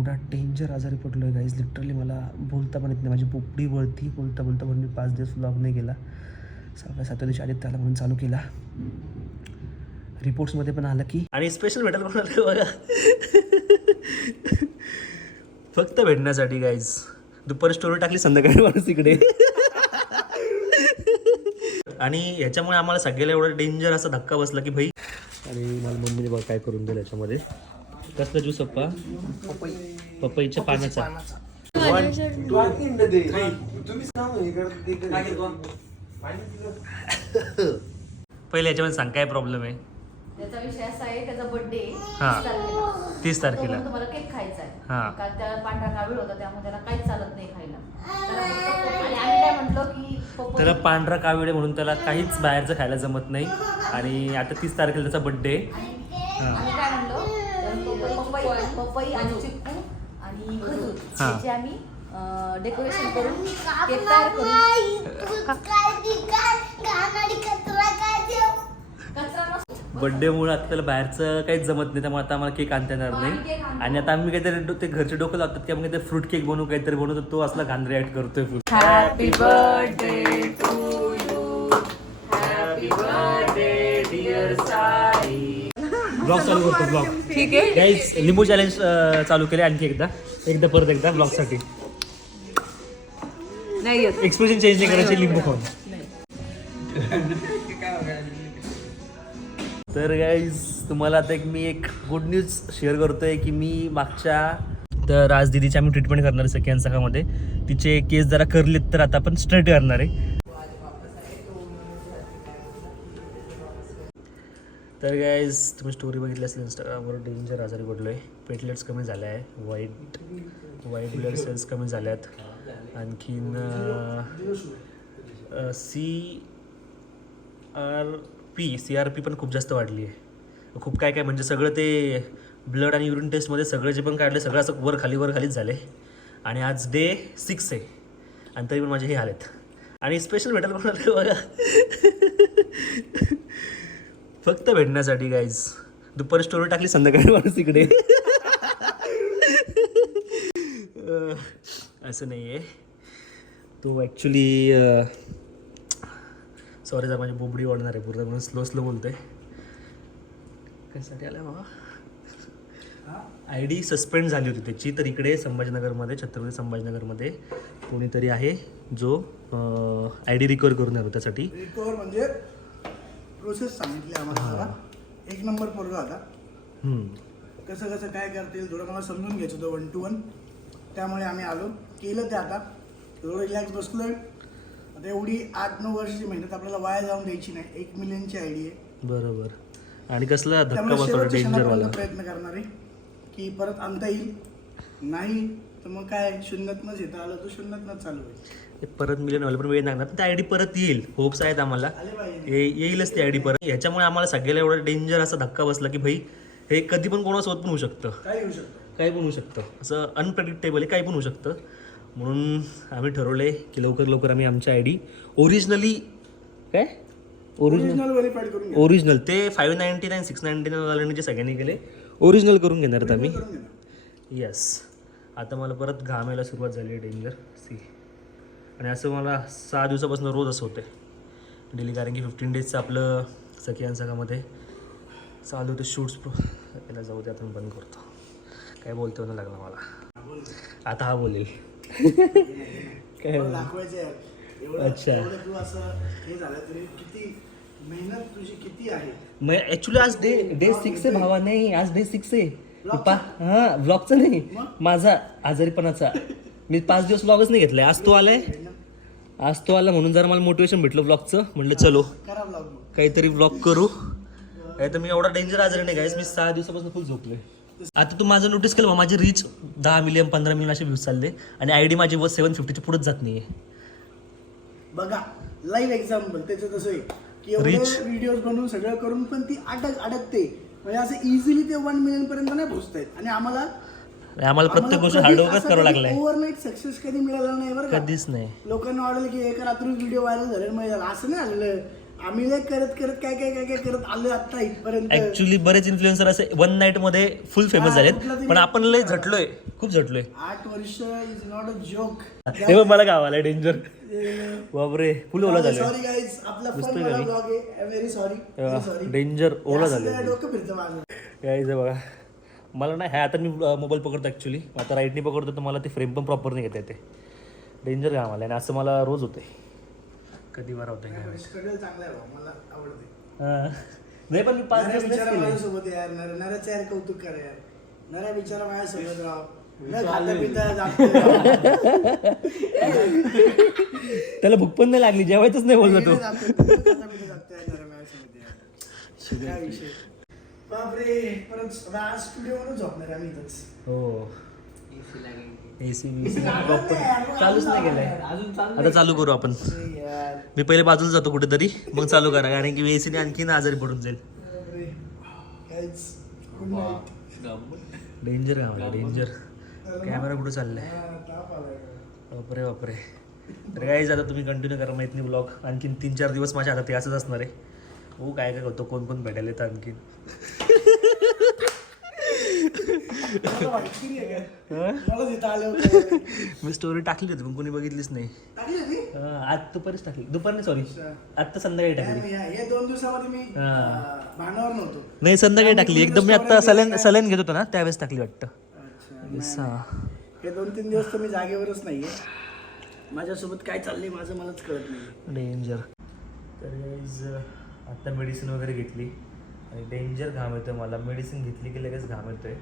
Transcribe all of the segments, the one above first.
एवढा डेंजर आजारी पडलो आहे गाईज, लिटरली मला बोलता पण येत नाही. माझी पोपडी वळती बोलता बोलता, म्हणून मी 5 दिवस व्लॉग नाही केला. 7व्या दिवशी आदित्य त्याला म्हणून चालू केला. रिपोर्ट्समध्ये पण आलं की, आणि स्पेशल भेटायला पण आलं बघा फक्त भेटण्यासाठी गाईज. दुपारी स्टोरी टाकली, संध्याकाळी माणूस इकडे आणि ह्याच्यामुळे आम्हाला सगळ्याला एवढा डेंजर असा धक्का बसला की भाई. आणि मला मम्मीने बघा काय करून दिलं याच्यामध्ये. कसला ज्यूस पप्पा? पपईच्या पानाचा. पहिले याच्यामध्ये सांग काय प्रॉब्लेम आहे. त्याचा विषय असा आहे, त्याचा बर्थडे 30 तारखेला तुम्हाला केक खायचा आहे. हा. कारण त्याला पांढरा कावीळ होता, त्यामुळे त्याला काहीच चालत नाही खायला. आणि आम्ही काय म्हटलो की त्याला पांढरा काविळे म्हणून त्याला काहीच बाहेरचं खायला जमत नाही. आणि आता 30 तारखेला त्याचा बर्थडे. आम्ही काय म्हणलो, पपई आणि चिक्कू आणि खजूर याचे आम्ही डेकोरेशन करून केक तयार करून बर्थडेमुळे आता त्याला बाहेरचं काहीच जमत नाही, त्यामुळे आता आम्हाला केक आणता येणार नाही. आणि आता आम्ही काहीतरी ते घरचे डोकं लावतात की आम्ही काहीतरी फ्रूट केक बनवू, काहीतरी बनवतो. तो असला घाण रिॲक्ट करतोय. Happy birthday to you, happy birthday dear Sai. Blog चालू करतो. ब्लॉग ठीक आहे गाईज, लिंबू चॅलेंज चालू केले आणखी एकदा परत एकदा ब्लॉगसाठी. नाही एक्सप्रेशन चेंज नाही करायचे लिंबू खाऊन. तर गाईज, तुम्हाला आता मी एक गुड न्यूज शेअर करतोय की मी तर आज दिदीची आम्ही ट्रीटमेंट करणार आहे सखी आणि सखामध्ये. तिचे केस जरा करलेत तर आता आपण स्ट्रेट करणार आहे. तर गाईज, तुम्ही स्टोरी बघितली असेल इंस्टाग्रामवर, डेंजर आजारी पडलो आहे. प्लेटलेट्स कमी झाले आहे, व्हाईट ब्लड सेल्स कमी झाल्यात. आणखीन CRP पण खूप जास्त वाढली आहे. खूप काय काय म्हणजे सगळं ते ब्लड आणि युरिन टेस्टमध्ये सगळं जे पण काढले सगळं असं वर खालीच झाले. आणि आज डे 6 आहे आणि तरी पण माझे हे हालेत. आणि स्पेशल भेटायला पण आलं बघा फक्त भेटण्यासाठी गाईज. दुपारी स्टोरी टाकली, संध्याकाळी माणूस इकडे असं नाही आहे. तो ॲक्च्युली सॉरी जर माझी बोबडी ओढणार आहे पूर्ण, म्हणून स्लो बोलतोय. कशासाठी आलं बाबा? ID सस्पेंड झाली होती त्याची. तर इकडे संभाजीनगरमध्ये, छत्रपती संभाजीनगरमध्ये कोणीतरी आहे जो ID रिकवर करून आलो. त्यासाठी रिकवर म्हणजे प्रोसेस सांगितली आम्हाला. 1 नंबर पोरगा होता. कसं काय करतील थोडं मला समजून घ्यायचं होतं 1 to 1. त्यामुळे आम्ही आलो, केलं ते. आता थोडं रिलॅक्स बसलोय. आता एवढी 8-9 वर्षाची मेहनत आपल्याला वाया जाऊन द्यायची नाही. 1 मिलियनची ID आहे. बरोबर. आणि कसला धक्का बसला शेवटच्या डेंजरवाला. क्षणापर्यंत प्रयत्न करणार आहे की परत आणता येईल. नाही तर मग काय, शून्यातनंच येतं आलं तर शून्यातनंच चालू आहे. परत मिलियन व्हायला पण वेळ लागणार, पण ती ID परत येईल. होप्स आहेत आम्हाला, येईलच ती ID परत. ह्याच्यामुळे आम्हाला सगळ्याला एवढा डेंजर असा धक्का बसला की भाई हे कधी पण कोणासोबत पण होऊ शकतं. काही पण होऊ शकतं. असं अनप्रेडिक्टेबल आहे, काही पण होऊ शकतं. म्हणून आम्ही ठरवलंय की लवकर आम्ही आमच्या ID ओरिजिनल ते 599 699 वाल्यांनी जे सगळ्यांनी केले ओरिजिनल करून घेणार आहेत आम्ही. येस. आता मला परत घाम यायला सुरुवात झाली आहे डेंजर आणि असं मला 6 दिवसापासून रोज असं होतं डेली. कारण की 15 डेजचं आपलं सखी सखामध्ये चालू होतं शूट्स. याला जाऊ दे, आता मी बंद करतो. काय बोलतो ना लागला मला. आता हा बोलेल काय अच्छा. तू असं हे झालं तरी किती मेहनत तुझी किती आहे. मग ॲक्च्युली आज डे 6 आहे भावा. नाही, आज डे 6 आहे. हां, व्लॉगचा नाही, माझा आजारीपणाचा. मी 5 दिवस व्लॉगच नाही घेतलाय. आज तो आला म्हणून जरा मला मोटिवेशन भेटलं व्लॉगचं. म्हटलं चलो काहीतरी व्लॉग करू. काय तर मी एवढा डेंजर आजारी नाही गाईस. मी 6 दिवसापासून फुल झोपलोय. आता तू माझं नोटीस केलं, माझे रीच 10 मिलियन 15 मिलियन असे व्ह्यूज चालले आणि ID माझी 750च्या पुढेच जात नाहीये. बघा लाईव्ह एक्झाम्पल त्याचं तसं आहे की एवढे व्हिडिओज बनवून सगळं करून पण ती अडकते. म्हणजे असं इझिली ते 1 मिलियन पर्यंत नाही पोहोचतायत. आणि आम्हाला प्रत्येक गोष्ट हार्डवर्कच करावं लागलंय. ओव्हरनाईट सक्सेस कधी मिळाला नाही बरं, कधीच नाही. लोकांना वाटलं की एका रात्री व्हिडिओ व्हायरल झाले, असं नाही आलेलं. आम्ही लय करत करत काय काय काय काय करत आलो आता इथपर्यंत. ऍक्च्युली बरेच इन्फ्लुएन्सर असे वन नाईट मध्ये फुल फेमस झालेत, पण आपण लय झटलोय, खूप झटलोय. 8 वर्ष इज नॉट अ जोक. हे बघ मला गावाला डेंजर. बापरे फुल ओला झालं. सॉरी गाईज, आपला फन दिसतोय वाला का मी? ब्लॉग आहे. Very sorry. डेंजर ओला झालं. डोकं फिरतं माझं. यायचं बघा मला नाही ह्या आता मी मोबाईल पकडतो ॲक्च्युली, आता राईटनी पकडतो तर मला ती फ्रेम पण प्रॉपर नाही घेता येते. डेंजर काम आलं आणि असं मला रोज होते. कधी बरं होतं काय माहिती. स्ट्रगल चांगला आहे भाऊ, मला आवडते. नाही पण मी 5 नऱ्या दिवस बिचारा केले. माझ्यासोबत आहे यार. नऱ्याचं यार कौतुक करा यार. नऱ्या बिचारा माझ्यासोबत राव. न खाता पिता जातो. त्याला भूक पण नाही लागली, जेवायचंच नाही बोलला तो. काय विषय. बापरे परत आज स्टुडिओ वरून झोपणार आम्ही इथंच. हो एसी चालूच नाही केलंय. आता चालू करू आपण. यार मी पहिले बाजूला जातो कुठेतरी, मग चालू करा, कारण की एसीने आणखीन आजारी पडून जाईल. बापरे गाईज गुड नाईट. डेंजर काम डेंजर. कॅमेरा कुठे चाललाय? ताप आलाय. बापरे बापरे. तर काहीच आता तुम्ही कंटिन्यू करा माहित नाही ब्लॉग. आणखीन 3-4 दिवस माझ्या हातात असंच असणार आहे. हो काय काय करतो, कोण कोण भेटायला येतं आणखीन. मला माहिती नाही आहे काय. मलाच इथं आले होते. मी स्टोरी टाकली होती पण कोणी बघितलीच नाही. टाकली होती? आज दुपारीच टाकली. दुपारने सॉरी, आत्ता संध्याकाळी टाकली. हे 2 दिवसामध्ये मी भानावर नव्हतो. नाही संध्याकाळी टाकली एकदम. मी आत्ता सलाईन घेत होतो ना त्यावेळेस टाकली वाटतं. अच्छा. हे 2-3 दिवस तर मी जागेवरच नाहीये. माझ्यासोबत काय चाललंय माझं मलाच कळत नाही. डेंजर. तर गाईज आत्ता मेडिसिन वगैरे घेतली आणि डेंजर घाम येतोय मला. मेडिसिन घेतली की लगेच घाम येतोय.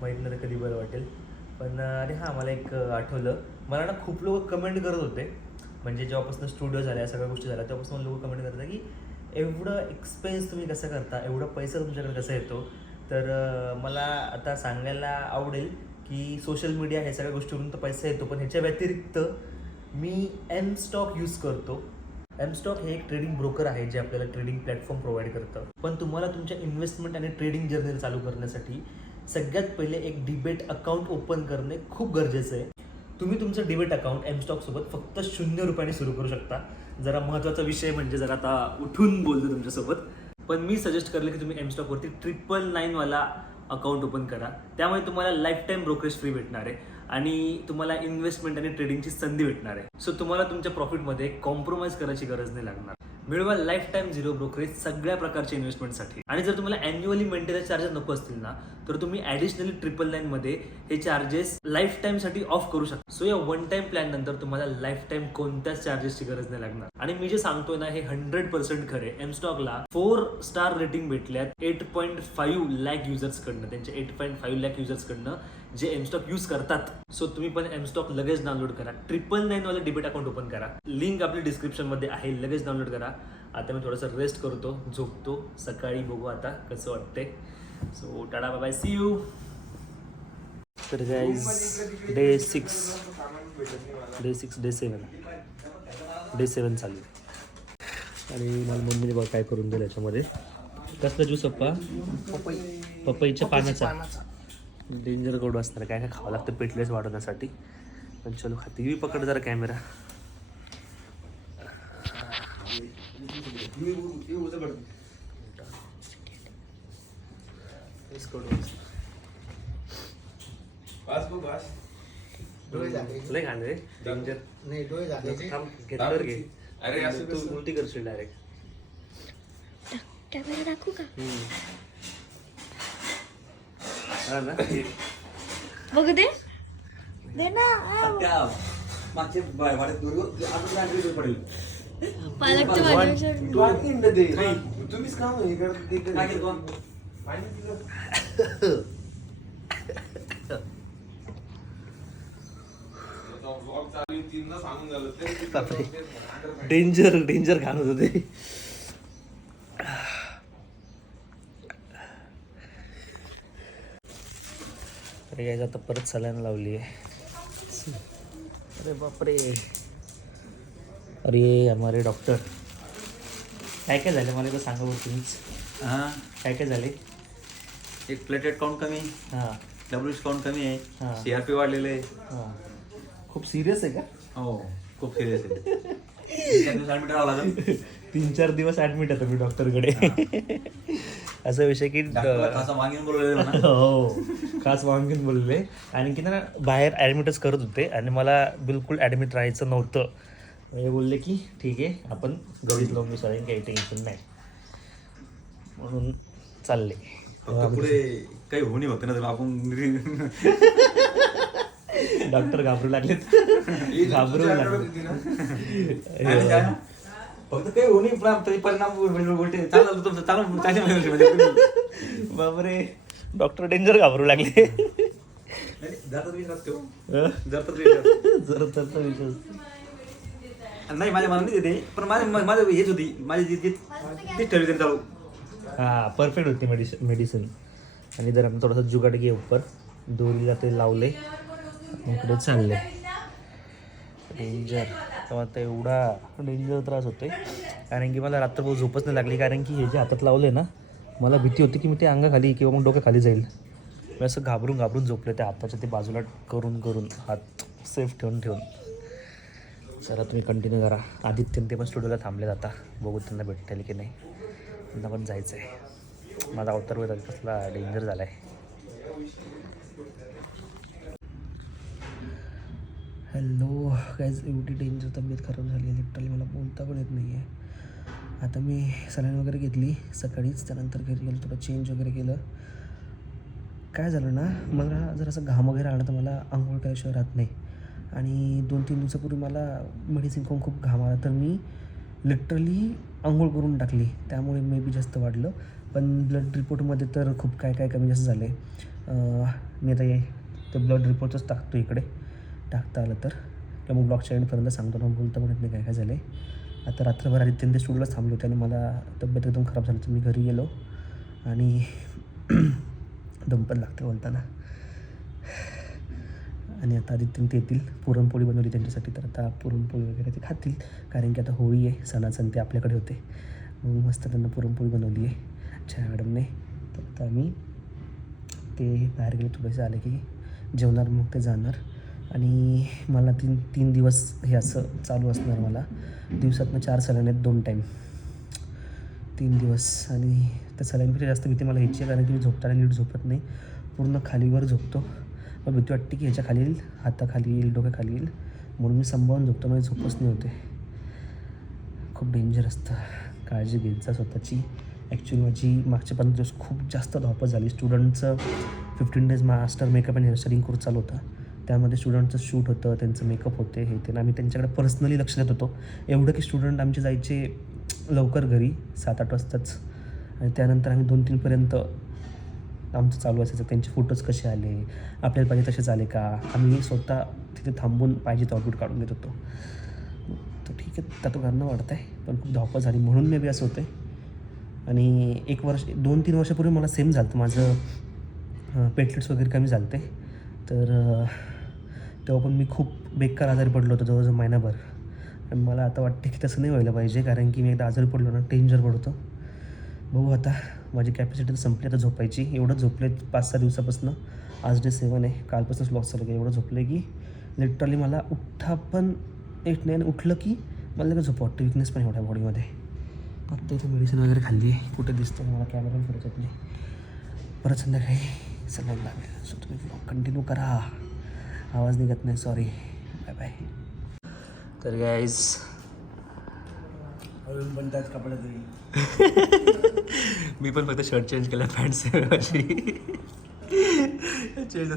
माहीत नाही कधी बरं वाटेल. पण अरे हां मला एक आठवलं. मला ना खूप लोक कमेंट करत होते, म्हणजे जेव्हापासून स्टुडिओ झाल्या या सगळ्या गोष्टी झाल्या तेव्हापासून लोक कमेंट करतात की एवढं एक्सपेन्स तुम्ही कसं करता, एवढा पैसा तुमच्याकडे कसा येतो. तर मला आता सांगायला आवडेल की सोशल मीडिया ह्या सगळ्या गोष्टीवरून तर पैसा येतो, पण ह्याच्या व्यतिरिक्त मी एम स्टॉक यूज करतो. एम स्टॉक हे एक ट्रेडिंग ब्रोकर आहे जे आपल्याला ट्रेडिंग प्लॅटफॉर्म प्रोव्हाइड करतं. पण तुम्हाला तुमच्या इन्व्हेस्टमेंट आणि ट्रेडिंग जर्नी चालू करण्यासाठी सगळ्यात पहिले एक डिबेट अकाउंट ओपन करणे खूप गरजेचं आहे. तुम्ही तुमचं डिबेट अकाउंट एम स्टॉकसोबत फक्त 0 रुपयाने सुरू करू शकता. जरा महत्त्वाचा विषय म्हणजे जरा आता उठून बोलतो तुमच्यासोबत, पण मी सजेस्ट करले की तुम्ही एम स्टॉकवरती 999 वाला अकाउंट ओपन करा. त्यामुळे तुम्हाला लाईफ टाईम ब्रोकरेज फ्री भेटणार आहे आणि तुम्हाला इन्व्हेस्टमेंट आणि ट्रेडिंगची संधी भेटणार आहे. सो तुम्हाला तुमच्या प्रॉफिटमध्ये कॉम्प्रोमाइज करायची गरज नाही लागणार. मिळवा लाईफ टाईम झिरो ब्रोकरेज सगळ्या प्रकारच्या इन्व्हेस्टमेंटसाठी. आणि जर तुम्हाला अॅन्युअली मेंटेनन्स चार्जेस नको असतील ना, तर तुम्ही ॲडिशनली 999 मध्ये हे चार्जेस लाईफ टाईमसाठी ऑफ करू शकता. सो या वन टाईम प्लॅन नंतर तुम्हाला लाईफ टाईम कोणत्याच चार्जेसची गरज नाही लागणार. आणि मी जे सांगतोय ना हे 100% खरे. एम स्टॉकला 4 स्टार रेटिंग भेटल्यात 8.5 लाख युजर्स कडनं, त्यांचे 8.5 लाख युजर्स कडनं जे एम स्टॉक यूज करतात. सो तुम्ही पण एम स्टॉक लगेच डाउनलोड करा. 999 वाले डिबेट अकाउंट ओपन करा. लिंक आपली डिस्क्रिप्शन मध्ये आहे, लगेच डाउनलोड करा. आता मी थोडंसं रेस्ट करतो, झोपतो. सकाळी बघू आता कसं वाटतंय. So tata bye bye, see you. तर गाईज डे 7 चालू आणि मला मम्मीने बघा काय करून दिलं याच्यामध्ये. कसला ज्यूस पप्पा? पपईच्या पानाचा. डेंजर कडू असणार. काय काय खावं लागतं पेटलेस वाढवण्यासाठी. पण चलो खाते. मी पकड जरा कॅमेरा. लय खाणे रे डेंजर. नाही डोळे झाले. थांब घेतल्यावर घे. अरे तू उलटी करशील डायरेक्ट. कॅमेरा दाखवू का? हा ना बघू दे. दे ना. मागचे वाढत दूर पडेल. पालकचं माझ्यापेक्षा तुम्हीच काम हे करत डेंजर डेंजर खात होतं ते. अरे यायचं आता परत सलाईन लावली आहे. अरे बापरे. अरे हमारे डॉक्टर काय काय झालं मला तर सांगा बरं तुम्हीच. हां काय काय झाले? एक प्लेटेट काउंट कमी, हां डब्ल्यूएच काउंट कमी आहे, हां. CRP वाढलेले आहे. हां खूप सिरियस आहे का? हो खूप सिरियस आहे. ऍडमिट राहावं लागेल. 3-4 दिवस ऍडमिट आहे तुम्ही डॉक्टरकडे. असा विषय की डॉक्टरला खासा मागीन बोलवलेलं म्हणा. हो खास वांगून बोलले. आणि की ना बाहेर ॲडमिटच करत होते आणि मला बिलकुल ॲडमिट राहायचं नव्हतं. हे बोलले की ठीक आहे आपण गवळीत लावून विचारेन, काही टेन्शन नाही म्हणून चालले. फक्त पुढे काही होणी फक्त ना आपण डॉक्टर घाबरू लागलेत. घाबरू लागले. फक्त काही होणी तरी परिणाम उलटे चालू चालू. बापरे डॉक्टर डेंजर घाबरू लागले. जातात विश्वास ठेव. हं? जातात विश्वास. जरा त्याचा विश्वास. नाही माझ्या मनात नाही देते पण माझं हेच होती माझी तीच ठरली त्यांनी चालू. हां परफेक्ट होती मेडिसिन. आणि जर आम्ही थोडासा जुगाड घे उपर दोरीला ते लावले इकडे चालले. डेंजर आता एवढा डेंजर त्रास होतोय कारण की मला रात्रभर झोपच नाही लागली. कारण की हे जे हातात लावले ना मला भीती होती की मी ते अंगाखाली किंवा मग डोक्याखाली जाईल. मी असं घाबरून झोपले त्या हाताच्या ते बाजूला करून हात सेफ ठेवून. चला तुम्ही कंटिन्यू करा. आदित्यन ते पण स्टुडिओला थांबले आता बघू त्यांना भेटता येईल की नाही. त्यांना पण जायचं आहे. माझा अवतार वेळ कसला डेंजर झाला आहे. हॅलो काहीच एवढी डेंजर तब्येत खराब झाली आहे लिटरली मला बोलता पण येत नाही आहे. आता मी सलाईन वगैरे घेतली सकाळीच. त्यानंतर घरी गेलो थोडं चेंज वगैरे केलं. काय झालं ना मला जर असं घाम वगैरे आला तर मला आंघोळ केल्याशिवाय राहत नाही. आणि 2-3 दिवसापूर्वी मला मेडिसिन खाऊन खूप घाम आला तर मी लिटरली आंघोळ करून टाकली. त्यामुळे मे बी जास्त वाढलं. पण ब्लड रिपोर्टमध्ये तर खूप काय कमी जास्त झालं आहे. मी आता ते ब्लड रिपोर्टच टाकतो इकडे टाकता आलं तर किंवा मग ब्लॉगच्या एंडपर्यंत सांगतो ना बोलता पण येत नाही काय झालं आहे. आता रात्रभर आधी त्यांनी स्टुडिओलाच थांबले होते आणि मला तब्येत एकदम खराब झाली तर मी घरी गेलो आणि दम पण लागते बोलताना. आणि आता आदित्यन ते येतील. पुरणपोळी बनवली त्यांच्यासाठी तर आता पुरणपोळी वगैरे ते खातील कारण की आता होळी आहे सणाचं ते आपल्याकडे होते. मग मस्त त्यांना पुरणपोळी बनवली आहे छाया मॅडमने. तर आता आम्ही ते बाहेर गेले थोडेसे आले की जेवणार मग ते जाणार. आणि मला 3 दिवस हे असं चालू असणार. मला दिवसातनं 4 सलाईन आहेत 2 टाईम 3 दिवस. आणि त्या सलाईनपेक्षा जास्त भीती मला ह्याची आहे कारण की मी झोपताना नीट झोपत नाही. पूर्ण खालीवर झोपतो. मग भीती वाटते की ह्याच्या खाली येईल हाताखाली येईल डोक्याखाली येईल म्हणून मी सांभाळून झोपतो. म्हणजे झोपच नाही होते. खूप डेंजर असतं. काळजी घेत जा स्वतःची. ॲक्च्युली माझी मागचे 15 दिवस खूप जास्त धावपळ झाली. स्टुडंटचं 15 डेज मास्टर मेकअप आणि हेअरस्टाईलिंग कोर्स चालू होता. त्यामध्ये स्टुडंटचं शूट होतं त्यांचं मेकअप होते हे ते. आम्ही त्यांच्याकडे पर्सनली लक्ष देत होतो. एवढं की स्टुडंट आमचे जायचे लवकर घरी 7-8 वाजताच. आणि त्यानंतर आम्ही 2-3पर्यंत आमचं चालू असायचं. त्यांचे फोटोज कसे आले आपल्याला पाहिजे तसेच आले का. आम्ही स्वतः तिथे थांबून पाहिजे तो आउटपुट काढून घेत होतो. तर ठीक आहे आता तो करणं वाढतं आहे पण खूप धावपळ झाली म्हणून मे बी असं होतं आहे. आणि 2-3 वर्षापूर्वी मला सेम झालं होतं. माझं प्लेटलेट्स वगैरे कमी झालं ते. तर तेव्हा पण मी खूप बेकार आजारी पडलो होतो जवळजवळ महिनाभर. आणि मला आता वाटते की तसं नाही व्हायला पाहिजे कारण की मी एकदा आजारी पडलो ना डेंजर पडतो. बघू आता माझी कॅपॅसिटी तर संपली आता झोपायची. एवढं झोपले 5-6 दिवसापासून. आज डे 7 आहे. कालपासूनच लॉस झालं की एवढं झोपलं की लिटरली मला उठा पण येत नाही. आणि उठलं की मला लगेच झोप वाटतं. विकनेस पण एवढ्या बॉडीमध्ये. फक्त इथे मेडिसिन वगैरे खाल्ली आहे. कुठे दिसतं मला कॅमेरा पण करत नाही. परत संध्याकाळी सलाईन लागेल. सो तुम्ही ब्लॉग कंटिन्यू करा. आवाज निघत नाही सॉरी. Bye bye. तर गाईज अजून पण त्याच कपड्यात येईल. मी पण फक्त शर्ट चेंज केला पॅन्ट चेंज.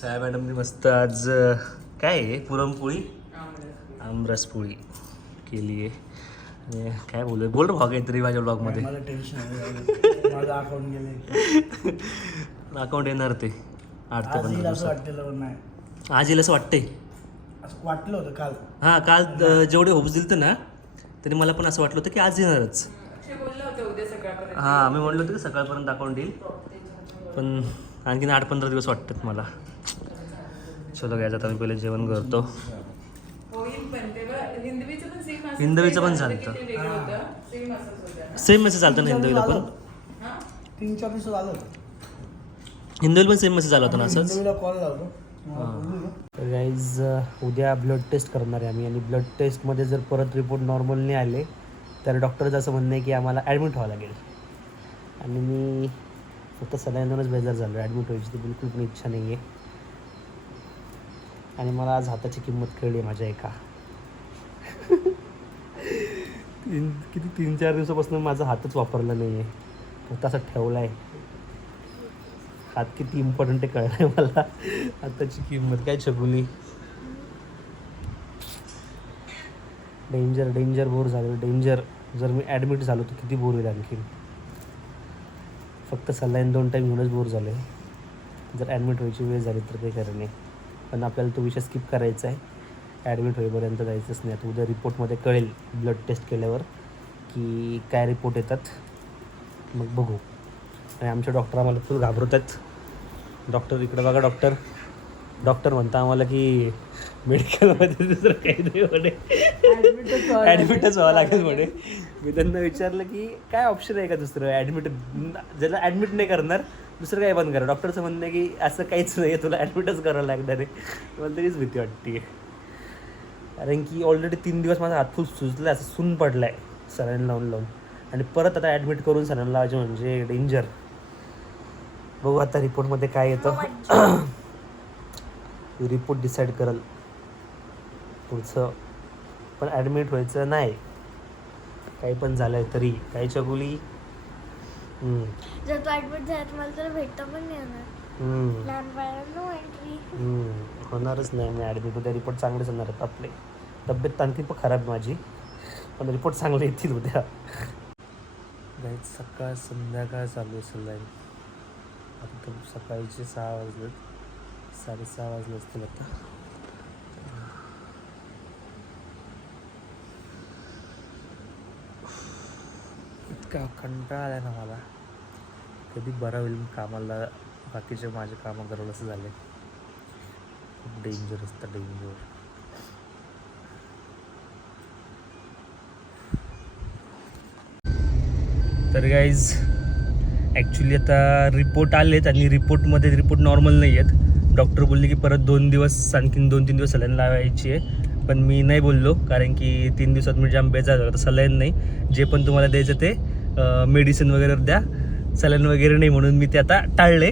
छाया मॅडमने मस्त आज काय आहे पुरणपोळी आमरसपोळी केली आहे. आणि काय बोल भाऊ काहीतरी माझ्या ब्लॉगमध्ये. मला टेन्शन आहे. माझं अकाउंट गेले. अकाउंट येणार ते 8 ते 15 असं दिवसात. वाटलेलं पण नाही. आज येईल असं वाटतंय. असं वाटलं होतं काल. हां काल जेवढे होप्स दिलते ना तरी मला पण असं वाटलं होतं की आज येणारच. हां मी म्हटलं होतं की सकाळपर्यंत अकाउंट येईल पण आणखीन 8-15 दिवस वाटतात मला. चलो घ्यायचं आता मी पहिले जेवण करतो. हिंदवीचं पण चालतं. सेम मेसेज चालतं ना हिंदवीला पण. 3-4 दिवस आलं. हिंदवीला पण सेम मेसेज आला होता ना असंच. कॉल लावलो. तर गाईज उद्या ब्लड टेस्ट करणार आहे आम्ही आणि ब्लड टेस्टमध्ये जर परत रिपोर्ट नॉर्मल नाही आले तर डॉक्टरचं असं म्हणणं आहे की आम्हाला ॲडमिट व्हावं लागेल. आणि मी फक्त सलाईनवरच बेजार झालो. ॲडमिट व्हायची तर बिलकुल पण इच्छा नाही आहे. आणि मला आज हाताची किंमत कळली आहे माझ्या एका. 3-4 दिवसापासून माझा हातच वापरला नाही आहे, फक्त असा ठेवला आहे. हात किती इम्पॉर्टंट आहे कळलं आहे मला. हाताची किंमत काय छकुली. डेंजर बोर झालं डेंजर. जर मी ॲडमिट झालो तर किती बोर होईल आणखी. फक्त सलाईन 2 टाईम घेऊनच बोर झालं आहे. जर ॲडमिट व्हायची वेळ झाली तर काही खरं नाही. पण आपल्याला तो विषय स्किप करायचा आहे. ॲडमिट होईपर्यंत जायचंच नाही. आता उद्या रिपोर्टमध्ये कळेल ब्लड टेस्ट केल्यावर की काय रिपोर्ट येतात, मग बघू. आणि आमचे डॉक्टर आम्हाला फुल घाबरतात. डॉक्टर इकडं बघा. डॉक्टर म्हणता आम्हाला की मेडिकलमध्ये दुसरं काही नाही म्हणे, ॲडमिटच व्हावं लागेल म्हणे. मी त्यांना विचारलं की काय ऑप्शन आहे का दुसरं ॲडमिट, ज्याला ॲडमिट नाही करणार दुसरं काय बंद करा. डॉक्टरचं म्हणणं आहे की असं काहीच नाही आहे, तुला ॲडमिटच करावं लागणार आहे. मला तरीच भीती वाटते. कारण की ऑलरेडी 3 दिवस माझा हात फुल सुजला, असं सून पडला आहे सलाईन लावून आणि परत आता ॲडमिट करून सलाईन लावायचे म्हणजे डेंजर. बघू आता रिपोर्टमध्ये काय येतं. रिपोर्ट डिसाईड करेल पुढचं. पण ॲडमिट व्हायचं नाही, काही पण झालं आहे तरी. काही चगुली. जर तू ॲडमिट झाला तर मला तर भेटता पण नाही येणार. लहान बाळांनो एंट्री होणारच नाही मी ॲडमिट. उद्या रिपोर्ट चांगलेच होणार आहेत आपले. तब्येत आणखी पण खराब माझी, पण रिपोर्ट चांगले येतील उद्या. गाईज सकाळ संध्याकाळ चालू आहे सलाईन. आता सकाळचे 6 वाजलेत, 6:30 वाजले असतील आता. इतका कंटाळा आला ना मला. कधी बरा होईल कामाला, बाकीचे माझे कामं करावं असं झालं. खूप डेंजर असतं, डेंजर. तर गाईज ॲक्च्युली आता रिपोर्ट आलेत आणि रिपोर्ट नॉर्मल नाही आहेत. डॉक्टर बोलले की परत 2 दिवस आणखीन 2-3 दिवस सलाईन लावायची आहे. पण मी नाही बोललो, कारण की 3 दिवसात मी जाम बेजार झालो. तर सलाईन नाही, जे पण तुम्हाला द्यायचं ते मेडिसिन वगैरे द्या, सलाईन वगैरे नाही, म्हणून मी ते आता टाळले.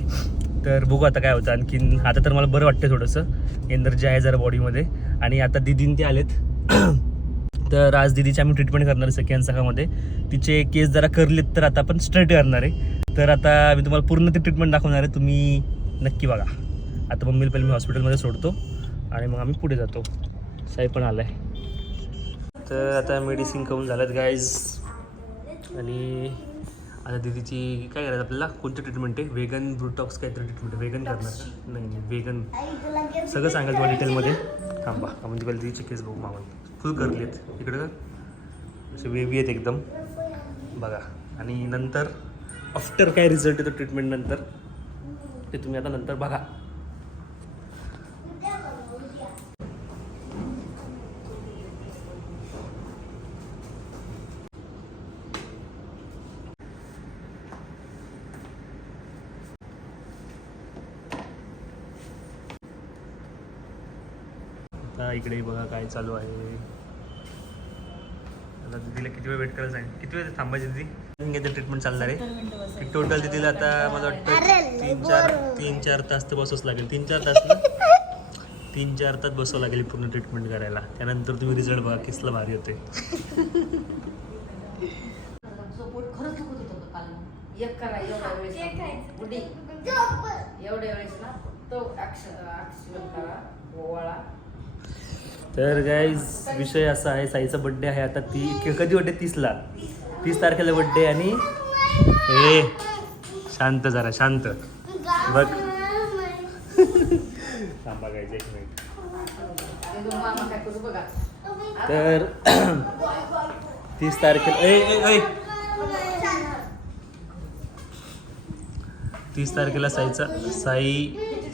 तर बघू आता काय होतं आणखीन. आता तर मला बरं वाटतं, थोडंसं एनर्जी आहे जरा बॉडीमध्ये. आणि आता दीदीन ते आलेत. तर आज दीदीची आम्ही ट्रीटमेंट करणार आहे सेकंड सकाळमध्ये. तिचे केस जरा करलेत तर आता आपण स्ट्रेट करणार आहे. तर आता मी तुम्हाला पूर्ण ती ट्रीटमेंट दाखवणार आहे, तुम्ही नक्की बघा. आता मम्मीला पहिले मी हॉस्पिटलमध्ये सोडतो आणि मग आम्ही पुढे जातो. साई पण आला आहे. तर आता मेडिसिन खाऊन झाल्यात गाईज. आणि आता दीदीची काय करायचं आपल्याला, कोणती ट्रीटमेंट आहे, वेगन ब्रुटॉक्स काहीतरी ट्रीटमेंट आहे. वेगन करणार का? नाही वेगन सगळं सांगाल तुम्हाला डिटेलमध्ये. थांबा म्हणजे पहिले दीदीचे केस बघू. मामा फुल करली आहेत इकडं, असे वेवी आहेत एकदम बघा. आणि नंतर आफ्टर काय रिझल्ट येतो ट्रीटमेंट नंतर ते तुम्ही आता नंतर बघा. आता इकडे बघा काय चालू आहे. आता दीदीला किती वेळ वेट करायला सांग, किती वेळ थांबायची दीदी ट्रीटमेंट चालणार आहे. टोटल दीदीला आता मला वाटतं 3-4 तास तर बसवंच लागेल. 3-4 तास ना, 3-4 तास बसावं लागेल पूर्ण ट्रीटमेंट करायला. त्यानंतर तुम्ही रिझल्ट बघा किसला भारी होते. पोट खरंच दुखत होतं काल. एक करा एवढ्या वेळेस उडी, एवढ्या वेळेस ना तो ॲक्सिडेंट करा गोवाळा. तर गाईज विषय असा आहे, साईचा बड्डे आहे आता. कधी बड्डे? 30ला, 30 तारखेला बड्डे. आणि ए शांत जरा शांत बघ. थांबा गाईज 1 मिनिट. तर 30 तारखेला 30 तारखेला साई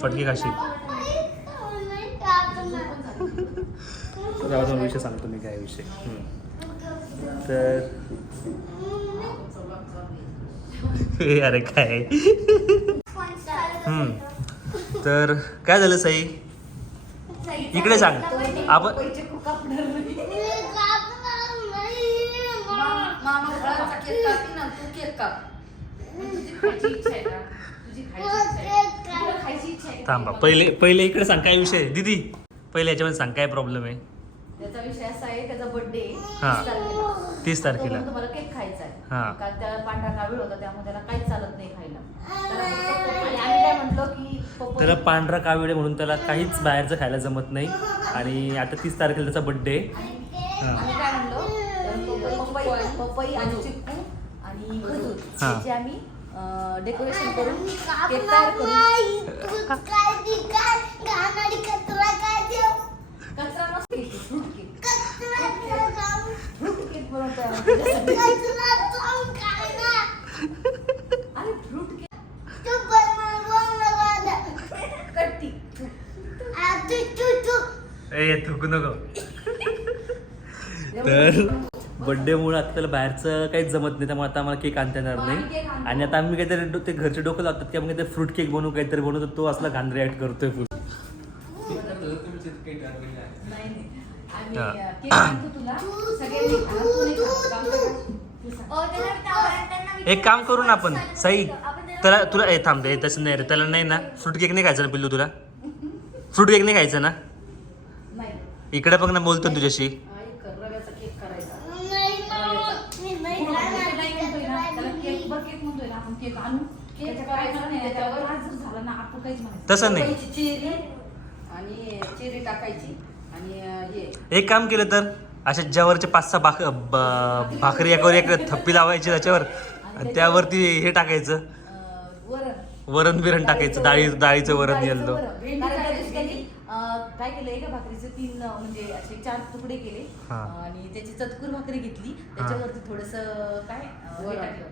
फटके खाशील. राहून विषय सांगतो मी काय विषय. तर अरे काय तर काय झालं साई, इकडे सांग आपण पैसे खूप कापणार नाही. मामा फळाचा केक कापी ना, तू केक काप. तुझी खायची इच्छा आहे का? तुझी खायची इच्छा आहे? तुला खायची इच्छा आहे का? थांबा पहिले इकडे सांग काय विषय आहे दीदी. पहिले याच्यामध्ये सांग काय प्रॉब्लेम आहे. त्याचा विषय असा आहे, त्याचा बर्थडे हा. 30 30 तारखेला. तारखेला. तो तुम्हाला केक खायचा हा. आहे. कारण त्याला पांढरा कावीळ होता, त्यामुळे त्याला काहीच चालत नाही खायला. त्याला फक्त आणि आम्ही काय म्हटलो की त्याला पांढरा काविळे म्हणून त्याला काहीच बाहेरचं खायला जमत नाही. आणि आता 30 तारखेला त्याचा बर्थडे. आम्ही काय म्हणलो, पपई आणि चिक्कू आणि खजूर हा. याची आम्ही डेकोरेशन करून केक तयार करू. कचरा मस्त cake, fruit cake. Fruit cake बनवतो आम्ही. अरे फ्रूट केक कट्टी. ए थुकू नको. तर बर्थडे मुळे आता त्याला बाहेरचं काहीच जमत नाही, त्यामुळे आता आम्हाला केक आणता येणार नाही. आणि आता आम्ही काहीतरी ते घरचे डोकं लावतात की आम्ही काहीतरी फ्रूट केक बनवू, काहीतरी बनवतो. तो असला घाण रिॲक्ट करतोय फुल. नाही नाही. आम्ही हा. केक आणतो तुला. सगळ्यांनी खा. तू नाही खा. काम कर. तू सांग. एक काम करू ना आपण सई, त्याला तुला ए थांब दे तसं नाही रे, त्याला नाही ना फ्रूट केक नाही खायचा ना पिल्लू. तुला फ्रूट केक नाही खायचा ना. नाही. इकडे बघ ना, बोलतो ना तुझ्याशी. ऐक, रव्याचा केक करायचा. त्याला केक बरं केक म्हणतोय ना आपण, केक आणू. केक करायचा नाही, त्याच्यावर आज जर झाला ना आपण काहीच म्हणायचं. तसं नाही. पपईची चेरी आणि चेरी टाकायची आणि हे एक काम केलं तर अशा ज्यावरचे 5-6 भाकरी एकावर एक थप्पी लावायची त्याच्यावर, आणि त्यावरती हे टाकायचं वरण बिरण टाकायचं, डाळीचं वरण येल्लो. कारण त्या दिवशी त्यांनी, काय केलं, एका भाकरीचे 3 म्हणजे असे 4 तुकडे केले. हा. आणि त्याची चतकूर भाकरी घेतली, त्याच्यावरती थोडस काय हे टाकलं,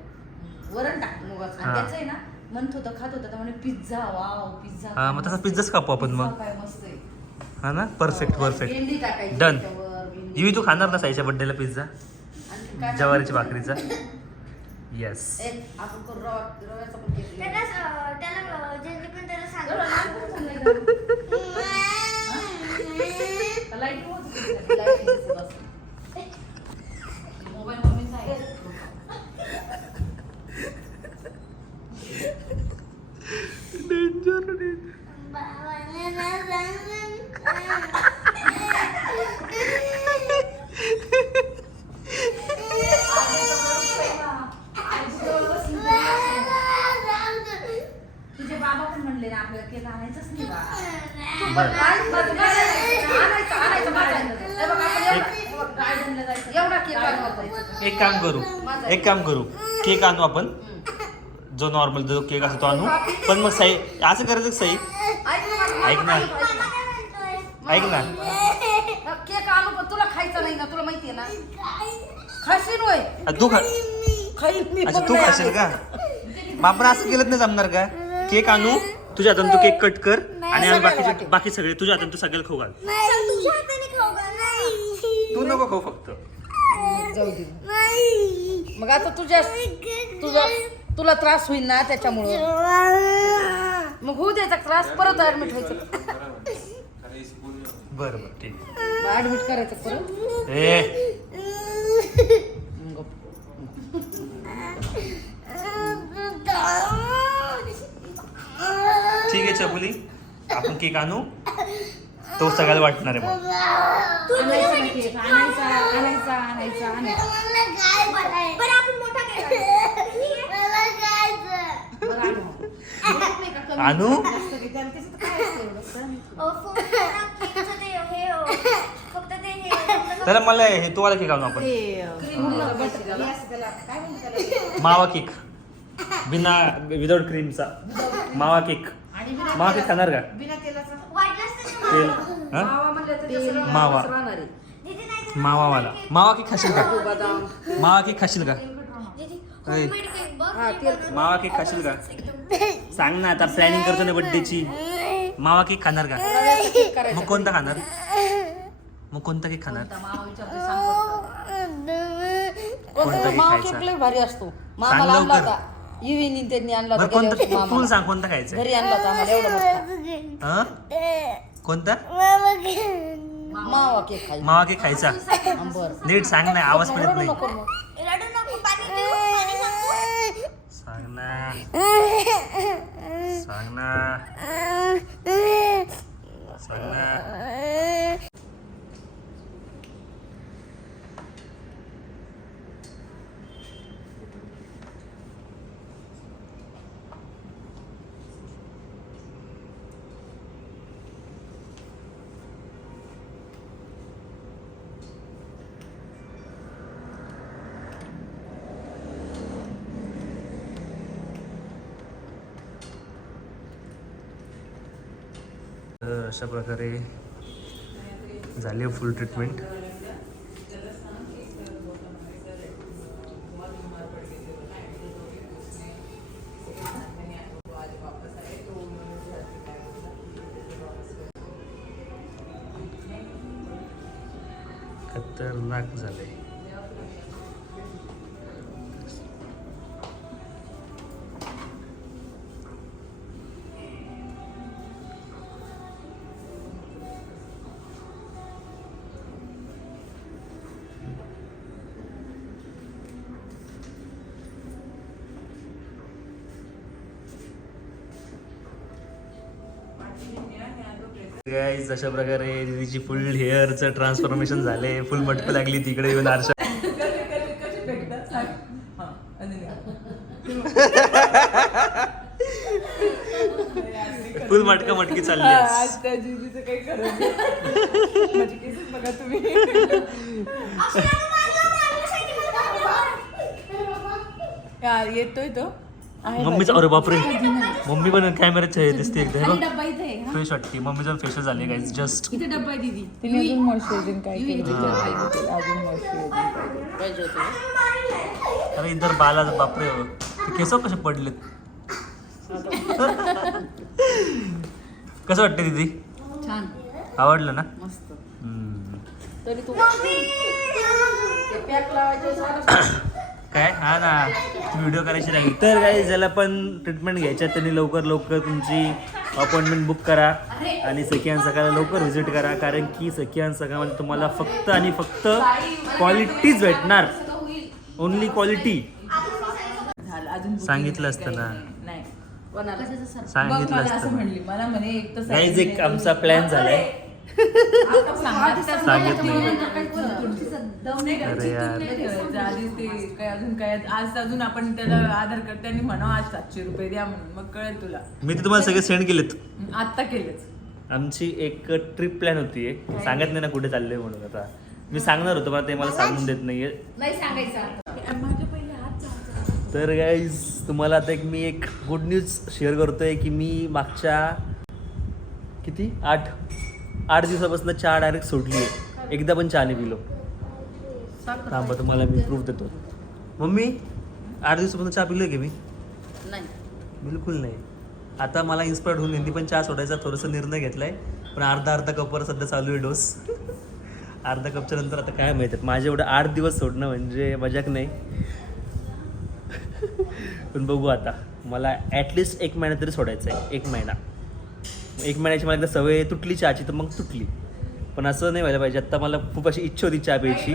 वरण टाकलं मुगाचं. हा. आणि त्याचं आहे ना म्हणत होतं, खात होता, त्यामुळे पिझ्झा, वाव पिझ्झा. हा, मग तसा पिझ्झाच कापू आपण मग. काय मस्त आहे. हा ना, परफेक्ट भेंडी टाकायची डन. त्याच्यावर, भेंडी. युवी तू खाणार ना साईच्या बर्थडेला पिझ्झा आणि काय ज्वारीच्या भाकरीचा. येस. एक आपण करू रव्याचा पण केक. मोबाईल मम्मीचा आहे. तुझे बाबा पण म्हणले ना आपल्याला केक आणायचंच नाही बा. एवढा केक आणवायचा. एक काम करू केक आणू आपण, जो नॉर्मल जो केक असतो तो आणू. पण मग सई असं करायचं सई, ऐक ना. केक आणू पण तुला खायचा नाही ना, तुला माहितीये ना. खाशील होय. तू खा. खाईल मी. अच्छा तू खाशील का. मग आपण असं केलं नाही जमणार का. केक आणू, तुझ्या हाताने तू केक कट कर आणि आम्ही बाकी सगळे तुझ्या हाताने तू सगळ्याला खाऊ घाल. तू नको खाऊ फक्त. जाऊ दे. मग आता तुला त्रास होईल ना त्याच्यामुळं, मग होऊ द्यायचा त्रास, परत ऍडमिट व्हायचं. बरं ठीक. ऍडमिट करायचं परत. ठीक आहे चपुली, आपण केक आणू, तो सगळ्याला वाटणार आहे. मग आणू. त्याला मला हे तो वाला केक आणू आपण, मावा केक, विदाउट क्रीमचा मावा केक. मावा केक खाणार का. तेल हा? मावावाला मावा केक खाशील का. मावा केक खाशील का. मावा केक खाशील का. सांग ना, आता प्लॅनिंग करतो ना बर्थडेची. मावा केक खाणार का. मग कोणता खाणार. मग कोणता केक खाणार. कोणता केक खायचा भारी असतो. सांग लवकर. युवीनी त्यांनी आणला बरं होता गेल्या वर्षी कोणतं फुल मामाला. सांग कोणतं खायचंय घरी आणला होता आम्हाला एवढा मोठा. हा कोणता मावा केक खायचा. मावा केक खायचा बरं नीट सांग ना आवाज पण येत रडू नाही नको मग. सांग ना सांग ना सांग ना तर अशा प्रकारे झाली फुल ट्रीटमेंट. खतरनाक झाले. गाईज अशा प्रकारे दीदीची फुल हेअरचं ट्रान्सफॉर्मेशन झाले. फुल मटकं लागली तिकडे येऊन आरशा. फुल मटका मटकी चालली आहे. आज त्या जीजीचं काही खरं नाही. माझी केसच बघा तुम्ही. यार येतोय तो आहे मम्मीचा अरे बापरे मम्मी पण कॅमेऱ्याच्या दिसते एकदा हे खाली बघ. डब्बा इथे आहे, हा. फ्रेश वाटते मम्मीचं फेशियल झाले गाईज जस्ट. इथे डब्बा आहे दीदी. तिने अजून मॉइश्चरायझिंग काय युवी केलं तिथे त्याच्यात अजून मॉइश्चरायझिंग पाहिजे होतं. अरे इधर बाला बापरे ते केस कसे पडलेत. कसं वाटतं दीदी छान आवडलं ना. मस्त. हम्म. तरी तू ते पॅक लावायचे सारं. काय हा ना व्हिडिओ करायची राहील तर काय ज्याला पण ट्रीटमेंट घ्यायच्या त्यांनी लवकर लवकर तुमची अपॉइंटमेंट बुक करा आणि सखियान सकाळला लवकर व्हिजिट करा. कारण की सखियान सकाळमध्ये तुम्हाला फक्त आणि फक्त क्वालिटीज भेटणार. Only quality. झालं अजून सांगितलं असतं ना. नाही कोणाला बघ सांगितलं मला असं असतं म्हणली मला म्हणे एक तर गाईज एक आमचा प्लॅन झालाय. सांगितलं अरे यार आधीच ते काय अजून काय आज अजून आपण त्याला आधार कार्ड त्यांनी म्हणावं आज 700 रुपये द्या म्हणून मग कळेल तुला. मी तर तुम्हाला सगळे सेंड केलेत. आत्ता केलंच. आमची एक ट्रिप प्लॅन होती एक सांगत नाही ना कुठे चालले म्हणून. आता मी सांगणार होतो मला ते मला सांगून देत नाहीये. नाही सांगायचं. माझ्या पहिले हात तर गाईज तुम्हाला आता एक मी एक गुड न्यूज शेअर करतोय की मी मागच्या किती 8 दिवसापासून चहा डायरेक्ट सोडली आहे. एकदा पण चहा नाही पिलो. थांबा तुम्हाला मी प्रूफ देतो. मम्मी 8 दिवसापासून चहा पिलोय की मी नाही बिलकुल नाही. आता मला इन्स्पायर्ड होऊन हिंदी पण चहा सोडायचा थोडासा निर्णय घेतलाय. पण अर्धा कपवर सध्या चालू आहे डोस. अर्धा कपच्या नंतर आता काय माहिती माझे एवढं 8 दिवस सोडणं म्हणजे मजाक नाही. पण बघू आता मला ॲटलिस्ट 1 महिना तरी सोडायचं आहे. 1 महिना 1 महिन्याची मला एकदा सवय तुटली चहाची तर मग तुटली. पण असं नाही व्हायला पाहिजे. आत्ता मला खूप अशी इच्छा होती चहा प्यायची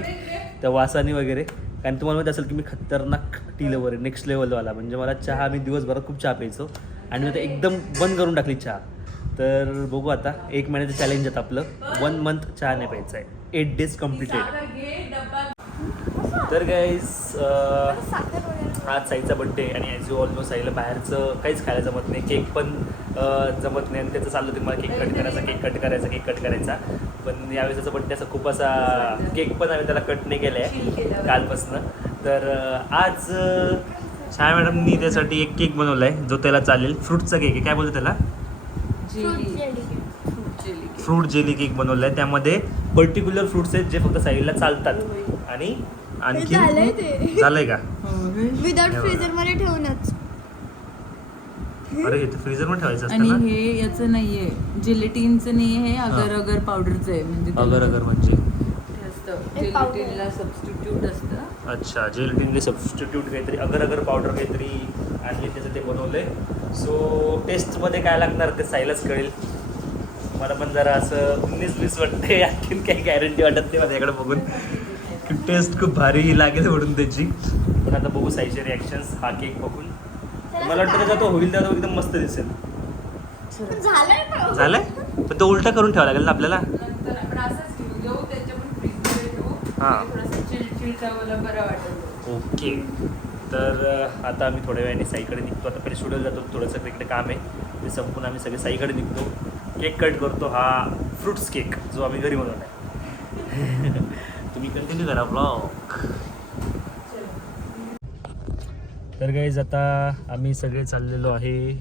त्या वासानी वगैरे. कारण तुम्हाला माहिती असेल की मी खतरनाक टी लवर आहे नेक्स्ट लेवलवाला. म्हणजे मला चहा मी दिवसभरात खूप चहा प्यायचो आणि मी आता एकदम बंद करून टाकली चहा. तर बघू आता 1 महिन्याचं चॅलेंज आहे आपलं. 1 मंथ चहा नाही प्यायचं आहे. 8 days कम्प्लिटेड. तर गाईज आज साईचा बड्डे आणि ॲज यू ऑल नो साईला बाहेरचं काहीच खायला जमत नाही. केक पण जमत नाही आणि त्याचं चाललं होतं मला केक कट करायचा. पण यावेळेस त्याचा बड्डे असा खूप असा केक पण आम्ही त्याला कट नाही केला आहे कालपासनं. तर आज छाया मॅडमनी त्यासाठी एक केक बनवला आहे जो त्याला चालेल. फ्रूटचा केक आहे. काय बोलतो त्याला फ्रूट जेली केक बनवला आहे. त्यामध्ये पर्टिक्युलर फ्रुट्स आहेत जे फक्त साईडला चालतात. आणि आणखी झालंय का विदाउट फ्रीजर मध्ये ठेवूनच. अरे इथे फ्रीजर मध्ये ठेवायचं आणि असतं ना. हे याचं नाहीये जिलेटिनचं नाहीये हे अगर अगर पावडरचं आहे म्हणजे अगर म्हणजे ते असतं जिलेटिनला सबस्टिट्यूट असतं. अच्छा जेलटिनचे सबस्टिट्यूट काहीतरी अगर पावडर काहीतरी आणि त्याचं ते बनवलंय. सो टेस्टमध्ये काय लागणार ते साईलाच कळेल. मला पण जरा असं 19-20 वाटते, आणखीन काही गॅरंटी वाटत नाही माझ्याकडे बघून की टेस्ट खूप भारी लागेल म्हणून त्याची. पण आता बघू साईचे रिॲक्शन्स हा केक बघून. मला वाटतं त्याचा तो होईल तेव्हा तो एकदम मस्त दिसेल. झालंय पण. झालंय पण तो उलटा करून ठेवावा लागेल ना आपल्याला. नंतर आपण असंच ठेवू त्याच्या पण फ्रीजमध्ये ठेवू. हां. थोडंसं चिल चावलं बरं वाटेल. ओके. तर आता आम्ही थोड्या वेळाने साईकडे निघतो. आता पहिले स्टुडिओला जातो, थोडंसं इकडे काम आहे ते संपून आम्ही सगळे साईकडे निघतो. केक कट करतो. हा फ्रुट्स केक जो आम्ही घरी बनवला आहे. तुम्ही कंटिन्यू करा ब्लॉग. तर गाईज आता आम्ही सगळे चाललेलो आहे.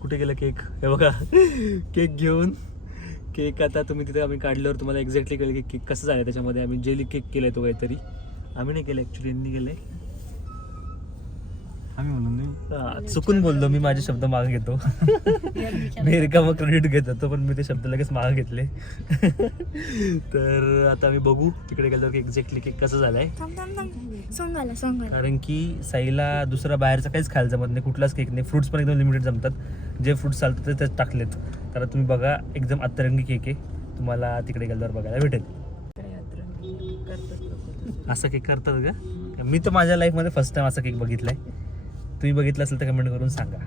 कुठे गेला केक? हे बघा केक घेऊन. केक आता तुम्ही तिथे आम्ही काढल्यावर तुम्हाला एक्झॅक्टली कळेल की केक कसं झालं. त्याच्यामध्ये आम्ही जेली केक केलाय तो काहीतरी. आम्ही नाही केलं ॲक्च्युली, यांनी केलंय. आम्ही म्हणून चुकून बोललो मी, माझे शब्द मागे घेतो. मी रिकामं क्रेडिट घेत होतो पण मी ते शब्द लगेच मागे घेतले. तर आता आम्ही बघू तिकडे गेल्यावर एक्झॅक्टली केक कसं झालाय. सॉंग आला. कारण की साईला दुसरा बाहेरचा काहीच खायला जमत नाही, कुठलाच केक नाही. फ्रुट्स पण एकदम लिमिटेड जमतात. जे फ्रुट्स चालतात ते त्यात टाकलेत. तर तुम्ही बघा एकदम अतरंगी केक आहे. तुम्हाला तिकडे गेल्यावर बघायला भेटेल. असा केक करतात का? मी तर माझ्या लाईफमध्ये फर्स्ट टाइम असा केक बघितलाय. तुम्ही बघितलं असेल तर कमेंट करून सांगा.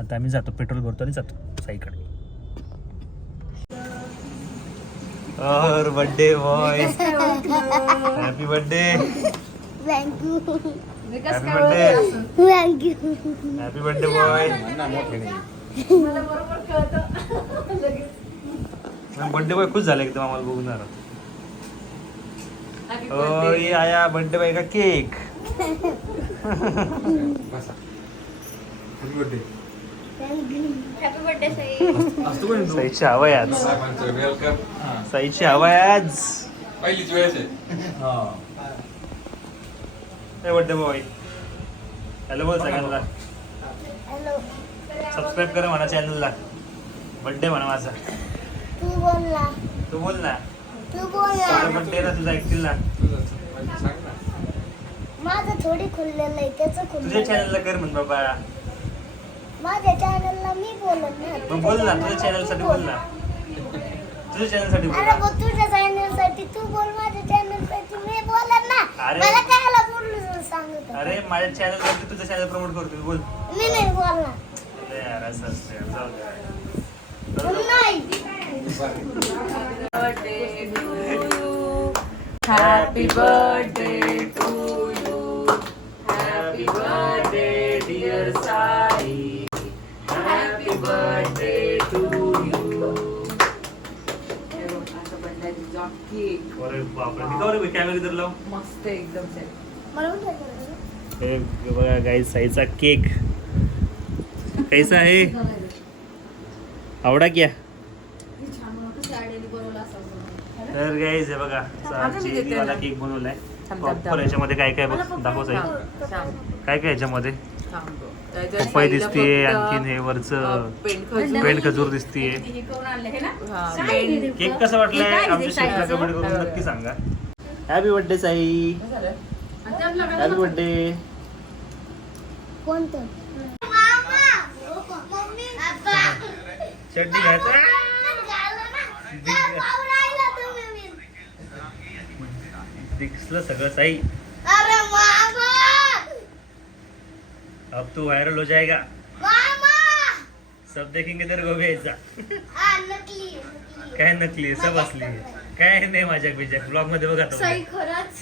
आता आम्ही जातो, पेट्रोल भरतो आणि जातो साईकडे. और birthday boy, happy birthday. Thank you. Happy birthday. Happy birthday boy. Birthday boy खुश झाला एकदम आम्हाला बघून. और ये आया बर्थडे बॉय का केक. Happy birthday Sai. साईची हवा आहे आज. साईची हवा आहे आज. पहिलीच वेळेस आहे. बर्थडे बॉय हॅलो बोल सगळ्यांना. हॅलो. सबस्क्राईब करा म्हणा चॅनलला. बर्थडे म्हणा माझा. तू बोल ना. तू बोल ना. बर्थडे ना तुझा ऐकतील ना. माझं थोडी खुललेलं आहे, त्याचं तुझ्या खुललेलं. चॅनलला कर म्हण बाबा. माझ्या चॅनलला मी बोलत ना. मग बोल ना, तुझ्या चॅनलसाठी बोल ना. तुझ्या चॅनलसाठी बोल अरे ना. भाऊ, तुझ्या चॅनलसाठी तू बोल, माझ्या चॅनलसाठी मी बोलत ना. अरे. मला कायला बोलू सांगत. अरे माझ्या चॅनलवरती तुझं चॅनल प्रमोट करतो बोल. मी नाही बोलणार. अरे यार असं असतं यार, जाऊ दे. नाही. Happy birthday to you. Happy birthday dear Sai. Happy birthday to you. आता बर्थडेचा केक अरे बापरे, मी कवर कॅमेरा इधर लाव. मस्त एकदम set. मला पण काय करायचं? हे बघा गाईस साईचा केक कैसा है, आवडा क्या? तर गाईज हे बघा चेरीवाला केक बनवलाय. प्रॉपर याच्यामध्ये काय काय बघ दाखव साई. काय काय याच्यामध्ये पपई दिसतीये, आणखीन हे वरचं पेंट खजूर दिसतीये. केक कसा वाटलाय आमच्या शेफला कमेंट करून नक्की सांगा. Happy birthday Sai. Happy birthday. कोणतं? चटणी घ्यायचा दिसलं सगळं साई. अरे मामा, अब तू वायरल हो जाएगा. मामा. सब देखेंगे तेरे को भी ऐसा. नकली. काय नकली आहे, सब असली आहे. काय नाही माझ्या बिजा ब्लॉग मध्ये बघा सही खरंच.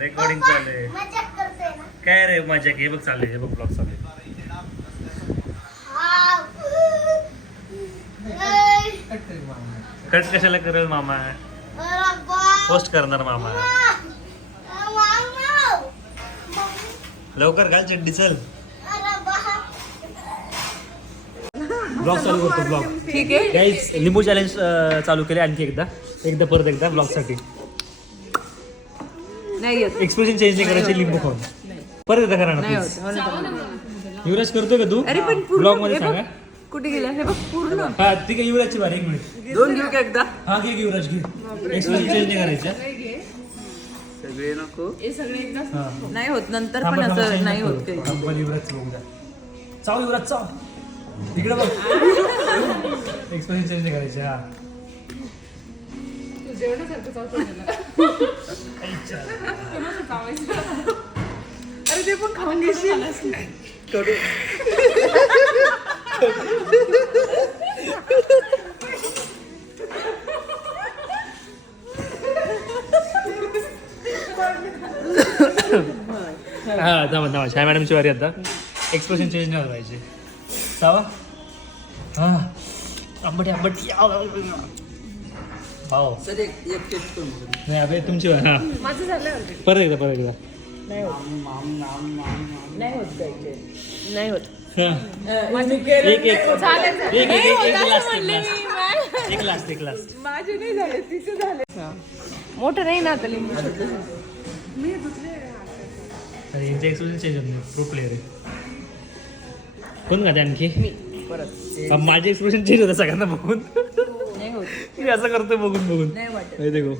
रेकॉर्डिंग चालू आहे. मजाक करते ना. काय रे माझ्या हे बघ चालू आहे, हे बघ ब्लॉग चालू आहे. हा. कट कशाला करेल मामा, अरे बा. पोस्ट करणार मामा. मामा. लवकर घाल चड्डी चल. अरे बा. ब्लॉग चालू करतो ब्लॉग. ठीक आहे. गाईज लिंबू चॅलेंज चालू केले आणखी एकदा परत एकदा ब्लॉग साठी. नाही येत. एक्सप्रेशन चेंज नाही करायचे लिंबू खाऊन. परत एकदा करा ना नाही please. होत. हो ना. युवराज करतोय का तू अरे पण पूर्ण ब्लॉग मध्ये हे बघ, सांगा. कुठे गेला हे बघ पूर्ण. हा ठीक आहे युवराजची बारी. 1 मिनिट. दोन घेऊ का एकदा? हा घे युवराज घे. एक्सप्रेशन चेंज नाही करायचं. सगळे नको. हे सगळे एकदाच हा. नाही होत नंतर पण थांबा, थांबा, असं change नाही करू. होत काही. आपण युवराज बघूया. चाव युवराज चाव इकडे बघ. एक्सप्रेशन चेंज करायचे हा. तू जेवणासारखं चावतो त्याला. कोणाचं चावायचं? अरे ते पण खाऊन घेशील. हा थांबा थांबा. शाय मॅडमची वारी आता. एक्सप्रेशन चेंज नाही पाहिजे. चावा हा आंबट आंबट भाव सर एक टेस्ट करून बघू. नाही अबे तुमची वारी. हा माझं झालं already. परत एकदा नाही होत. नाही होत गायचे. नाही होत. हा. माझी एक लास्ट माझे नाही झाले तिचे झाले. मोठं नाही ना आता लिंबू छोटं. यांचे एक्सप्रेशन चेंज होत नाही. प्रो प्लेअर आहे. कोण का आणखी परत माझे एक्सप्रेशन चेंज होतं सगळ्यांना बघून. नाही होत. मी असं करतोय बघून नाही वाटत. नाही देखो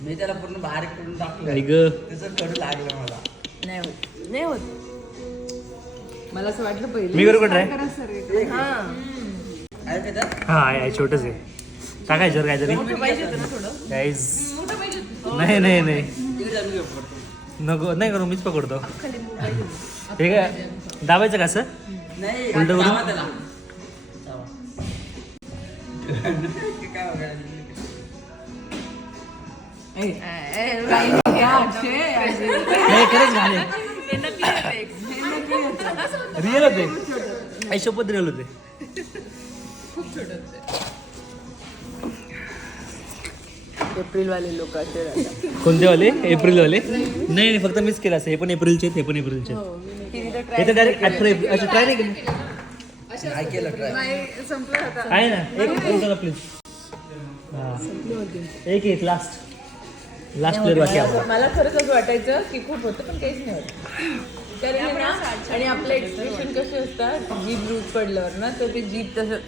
मी त्याला पूर्ण बारीक करून टाकलं. आई ग त्याचं कडू लागलं मला. नाही होत. नाही होत. मला असं वाटलं पहिले मी करू का try? हा आहे का त्यात? हा आहे छोटच आहे. टाकायचं काहीतरी मोठं पाहिजे होतं ना थोडं. गाईज मोठं पाहिजे होतं. नाही इकडे जाऊन घेऊ पडतो. नको नाही करू मीच पकडतो. अख्खा लिंबू पाहिजे होतं. हे काय दाबायचं का असं नाही उलटं करू? चावा त्याला. चावा. काय बघायला? ए, काही नाही घ्या, अक्षय. नाही खरंच झाले हे नकली होतं एक. हे नकली होतं. रिअल होते आयुष्यपत रिअल होते. खूप छोटं होतं. एप्रिलवाले लोक असे राहतात. कोणते वाले एप्रिलवाले नाही फक्त मिस केलं असं. हे पण एप्रिलचे हे पण एप्रिलचे हे तर डायरेक्ट 18 एप्रिल अच्छा ट्राय नाही केलं नाही केलं try. संपलं होता. आहे ना एक प्लीज हां एक लास्ट प्लेअर बाकी आहे. मला खरंच असं वाटायचं की खूप होतं पण काहीच नाही होत. कारण आहे ना, आणि आपलं एक्सप्रेशन कसे असतात जीभ लूज पडल्यावर ना तर ते जीभ तसं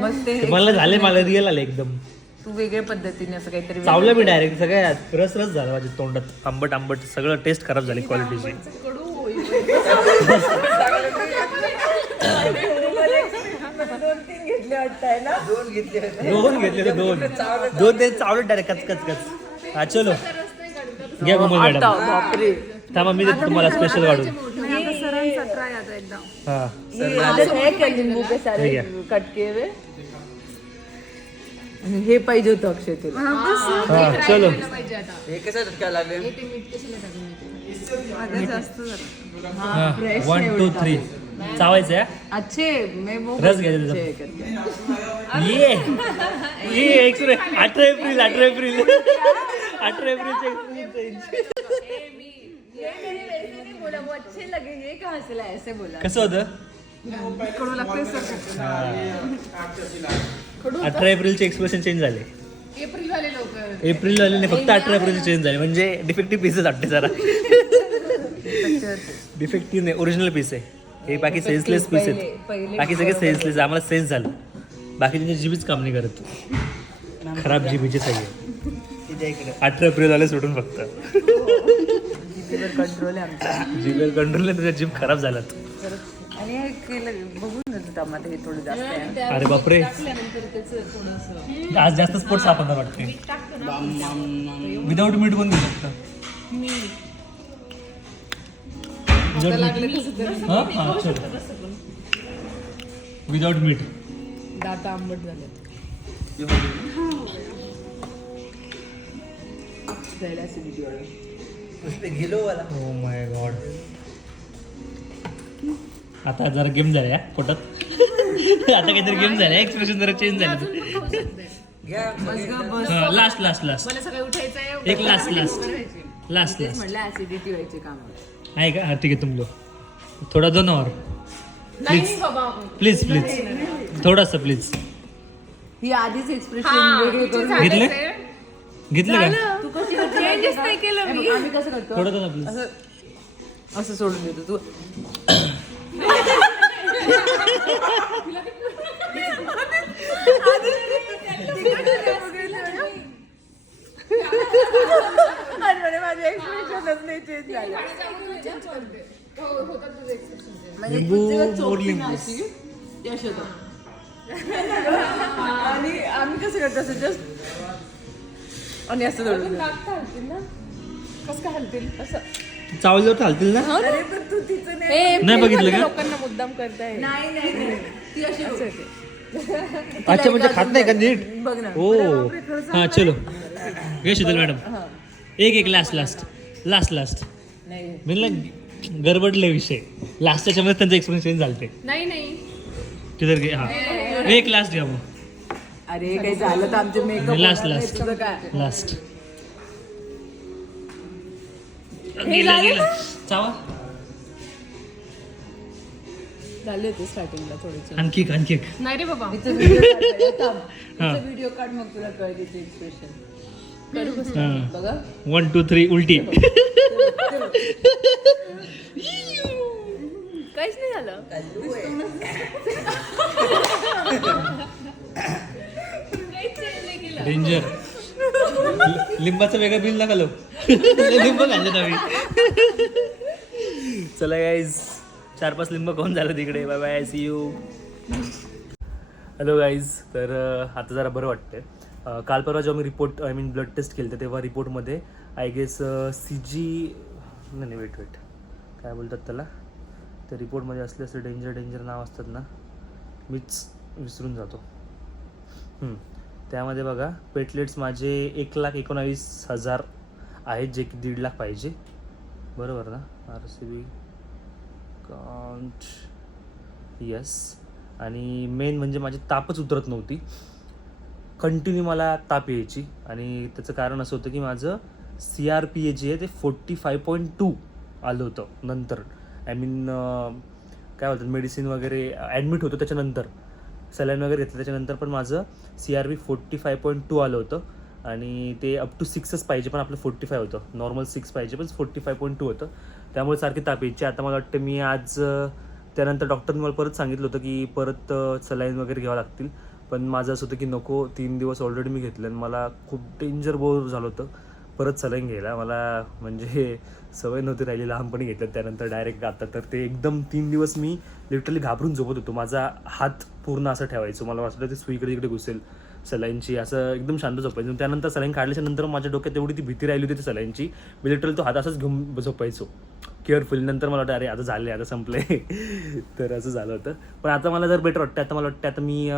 मस्त ते मला झाले मला रिअल आले एकदम. तू वेगळ्या पद्धतीने असं काहीतरी चावलं मी डायरेक्ट सगळ्यात रस झाला माझ्या तोंडात. आंबट आंबट सगळं टेस्ट खराब झाली क्वालिटीची. दोन तीन घेतले वाटतंय ना. दोन घेतले होते. दोन घेतले ते दोन ते चावलं डायरेक्ट कच. हा चलो घ्या कोमल मॅडम. बापरे. थांबा मी देतो तुम्हाला स्पेशल काढून. हा लिंबू के सारे हे घ्या. कट किए हुए. हे पाहिजे होतं अक्षय तुला. हा चलो हे कसं काय लागले? हा 1 2 3 चावायचं आहे. अच्छे मैं वो रस घ्यायचा त्याचा. अच्छे करते. ये एक्सरे 18 एप्रिल 18 एप्रिल 18 एप्रिलचे ये मेरे वैसे नहीं बोला, वो अच्छे लगे. ये कहाँ से लाया? ऐसे बोला. कसं होतं कडू लागते सर. 18 एप्रिलचे एक्सप्रेशन चेंज झाले. एप्रिल वाले लोक. एप्रिल वाले नाही फक्त 18 एप्रिलचे चेंज झाले. म्हणजे डिफेक्टिव्ह पीसेस वाटते जरा. डिफेक्टिव्ह नाही ओरिजिनल पीस आहे हे. बाकी सेन्सलेस पीस आहेत. पहिले बाकी सगळे सेन्सलेस. आम्हाला सेन्स झालं. बाकी त्यांची जीबीच काम नाही करत. खराब जीबीचे सगळे. 18 एप्रिल वाले सोडून फक्त कंट्रोल आहे आमचा. जीबीवर कंट्रोल तुझ्या जीभ खराब झालात. आणि हे केलं बघून घेतो टमाटर हे थोडं जास्त आहे. अरे बापरे आज जास्त स्पोर्ट सापडणार वाटते. विदाऊट मीठ पण देऊ शकतं. विदाऊट मीठ. दाता आंबट झाले. जायला acidity वाढेल. गेलो मला. Oh my God. आता जरा गेम झाल्या पोटात. आता काहीतरी गेम झाल्या. एक्सप्रेशन जरा चेंज झाले. घ्या. लास्ट मला सगळं उठायचं आहे. एक लास्ट तेच म्हटलं ऍसिडिटी व्हायचे काम आहे का. हा ठीक आहे तुम लो थोडा 2 और नाही बाबा. प्लीज थोडासा प्लीज. ही आधीच एक्सप्रेशन वेगळे करून घेतलं का तू कशी चेंजेस नाही केलं मी. आम्ही कसं करतो थोडं प्लीज. असं सोडून देतो तू. एक्सप्रेशनच नाही चेंज झालं म्हणजे लिंबू, कुठच्या मोर चोपटी लिंबू. ना अशी ती अशी होतं आणि आम्ही कसं करतो असं जस्ट आणि असं थोडं कसं काय हलतील असं चावल्यावर चालतील ना? अरे पण तू तिचं नाही नाही बघितलं का? लोकांना मुद्दाम करताय नाही ती अशी होते अच्छा म्हणजे खात नाही का नीट? बघ ना ओ हा चलो घे शीतल मॅडम एक लास्ट नाही म्हणलं गडबडले विषय लास्टच्या मध्ये त्यांचा एक्सपिरियन्स चेंज झालते नाही किधर घे हा एक लास्ट घ्या मग अरे काही झालं तर आमचे मेकअप लास्ट काय लास्ट गेला चावा झाले होते स्टार्टिंगला थोडेसे आणखी एक नाही रे बाबा व्हिडिओ काढ मग तुला कळते ते एक्सप्रेशन करू कसं हा. बघा 1 2 3 उलटी काहीच नाही झालं डेंजर लिंबाचं वेगळं बिल नका लो लिंब घालले आम्ही चला गाईज 4-5 लिंब कोण झालं तिकडे bye bye see you hello guys तर आता जरा बरं वाटतंय काल परवा जेव्हा मी report I mean blood test केलं तेव्हा रिपोर्टमध्ये आय गेस CG नाही वेट काय बोलतात त्याला त्या रिपोर्टमध्ये असले असे डेंजर नाव असतात ना मीच विसरून जातो त्यामध्ये बघा प्लेटलेट्स माझे 1,19,000 आहेत जे की 1.5 लाख पाहिजे बरोबर ना RCB काउंट यस आणि मेन म्हणजे माझी तापच उतरत नव्हती कंटिन्यू मला ताप यायची आणि त्याचं कारण असं होतं की माझं CRPA जे आहे ते 45.2 आलं होतं नंतर आय मीन काय बोलतात मेडिसिन वगैरे ॲडमिट होतो त्याच्यानंतर सलाईन वगैरे घेतलं त्याच्यानंतर पण माझं CRP 45.2 आलं होतं आणि ते अप टू 6च पाहिजे पण आपलं 45 होतं नॉर्मल 6 पाहिजे पण 45.2 होतं त्यामुळे सारखी ताप यायची आता मला वाटतं मी आज त्यानंतर डॉक्टरने मला परत सांगितलं होतं की परत सलाईन वगैरे घ्यावं लागतील पण माझं असं होतं की नको 3 दिवस ऑलरेडी मी घेतलं आणि मला खूप डेंजर बोर झालं होतं परत सलाईन घ्यायला मला म्हणजे सवय नव्हती राहिली लहानपणी घेतलं त्यानंतर डायरेक्ट आता तर ते एकदम 3 दिवस मी लिटरली घाबरून झोपत होतो माझा हात पूर्ण असं ठेवायचो मला वाटलं ते सुईकडे इकडे घुसेल सलाईनची असं एकदम शांत झोपायचं त्यानंतर सलाईन काढल्याच्या नंतर माझ्या डोक्यात एवढी ती भीती राहिली होती ती सलाईनची मी लिटरली तो हात असंच घेऊन झोपायचो केअरफुल नंतर मला वाटतं अरे आता झाले आता संपले तर असं झालं होतं पण आता मला जर बेटर वाटतं आता मला वाटतं आता मी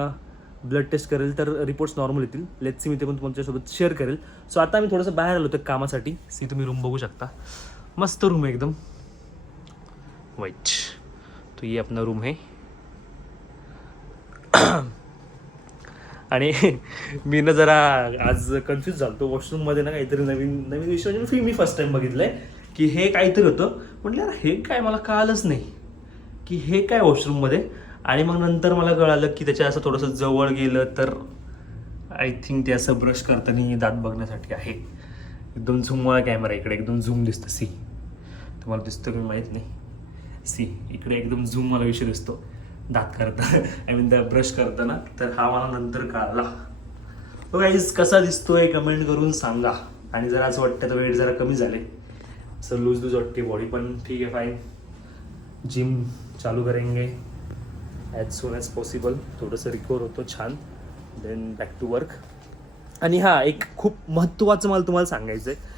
ब्लड टेस्ट करेल तर रिपोर्ट्स नॉर्मल येतील लेट्स सी मी ते पण तुमच्यासोबत शेअर करेल सो आता मी थोडंसं बाहेर आलो होतं कामासाठी सी तुम्ही रूम बघू शकता मस्त रूम आहे एकदम वाईट तो ये अपना रूम है आणि मी ना जरा आज कन्फ्यूज झालो वॉशरूममध्ये ना काहीतरी नवीन विषय म्हणजे मी फर्स्ट टाइम बघितलंय की हे काहीतरी होतं म्हटलं यार हे काय मला कळालंच नाही की हे काय वॉशरूममध्ये आणि मग नंतर मला कळालं की त्याच्या असं थोडंसं जवळ गेलं तर आय थिंक ते असं ब्रश करताना दात बघण्यासाठी आहे एकदम झूमवाला कॅमेरा इकडे एकदम झूम दिसतं सी तुम्हाला दिसतं की माहीत नाही सी इकडे एकदम झूम मला विषय दिसतो दात करता आय मीन त्या ब्रश करताना तर हा मला नंतर कळाला तो गाईज कसा दिसतोय कमेंट करून सांगा आणि जरा असं वाटतं तर वेट जरा कमी झाले असं लूज वाटते बॉडी पण ठीक आहे फाईन जिम चालू करेंगे ॲज सून ॲज पॉसिबल थोडंसं रिकवर होतो छान देन बॅक टू वर्क आणि हां एक खूप महत्त्वाचं मला तुम्हाला सांगायचं आहे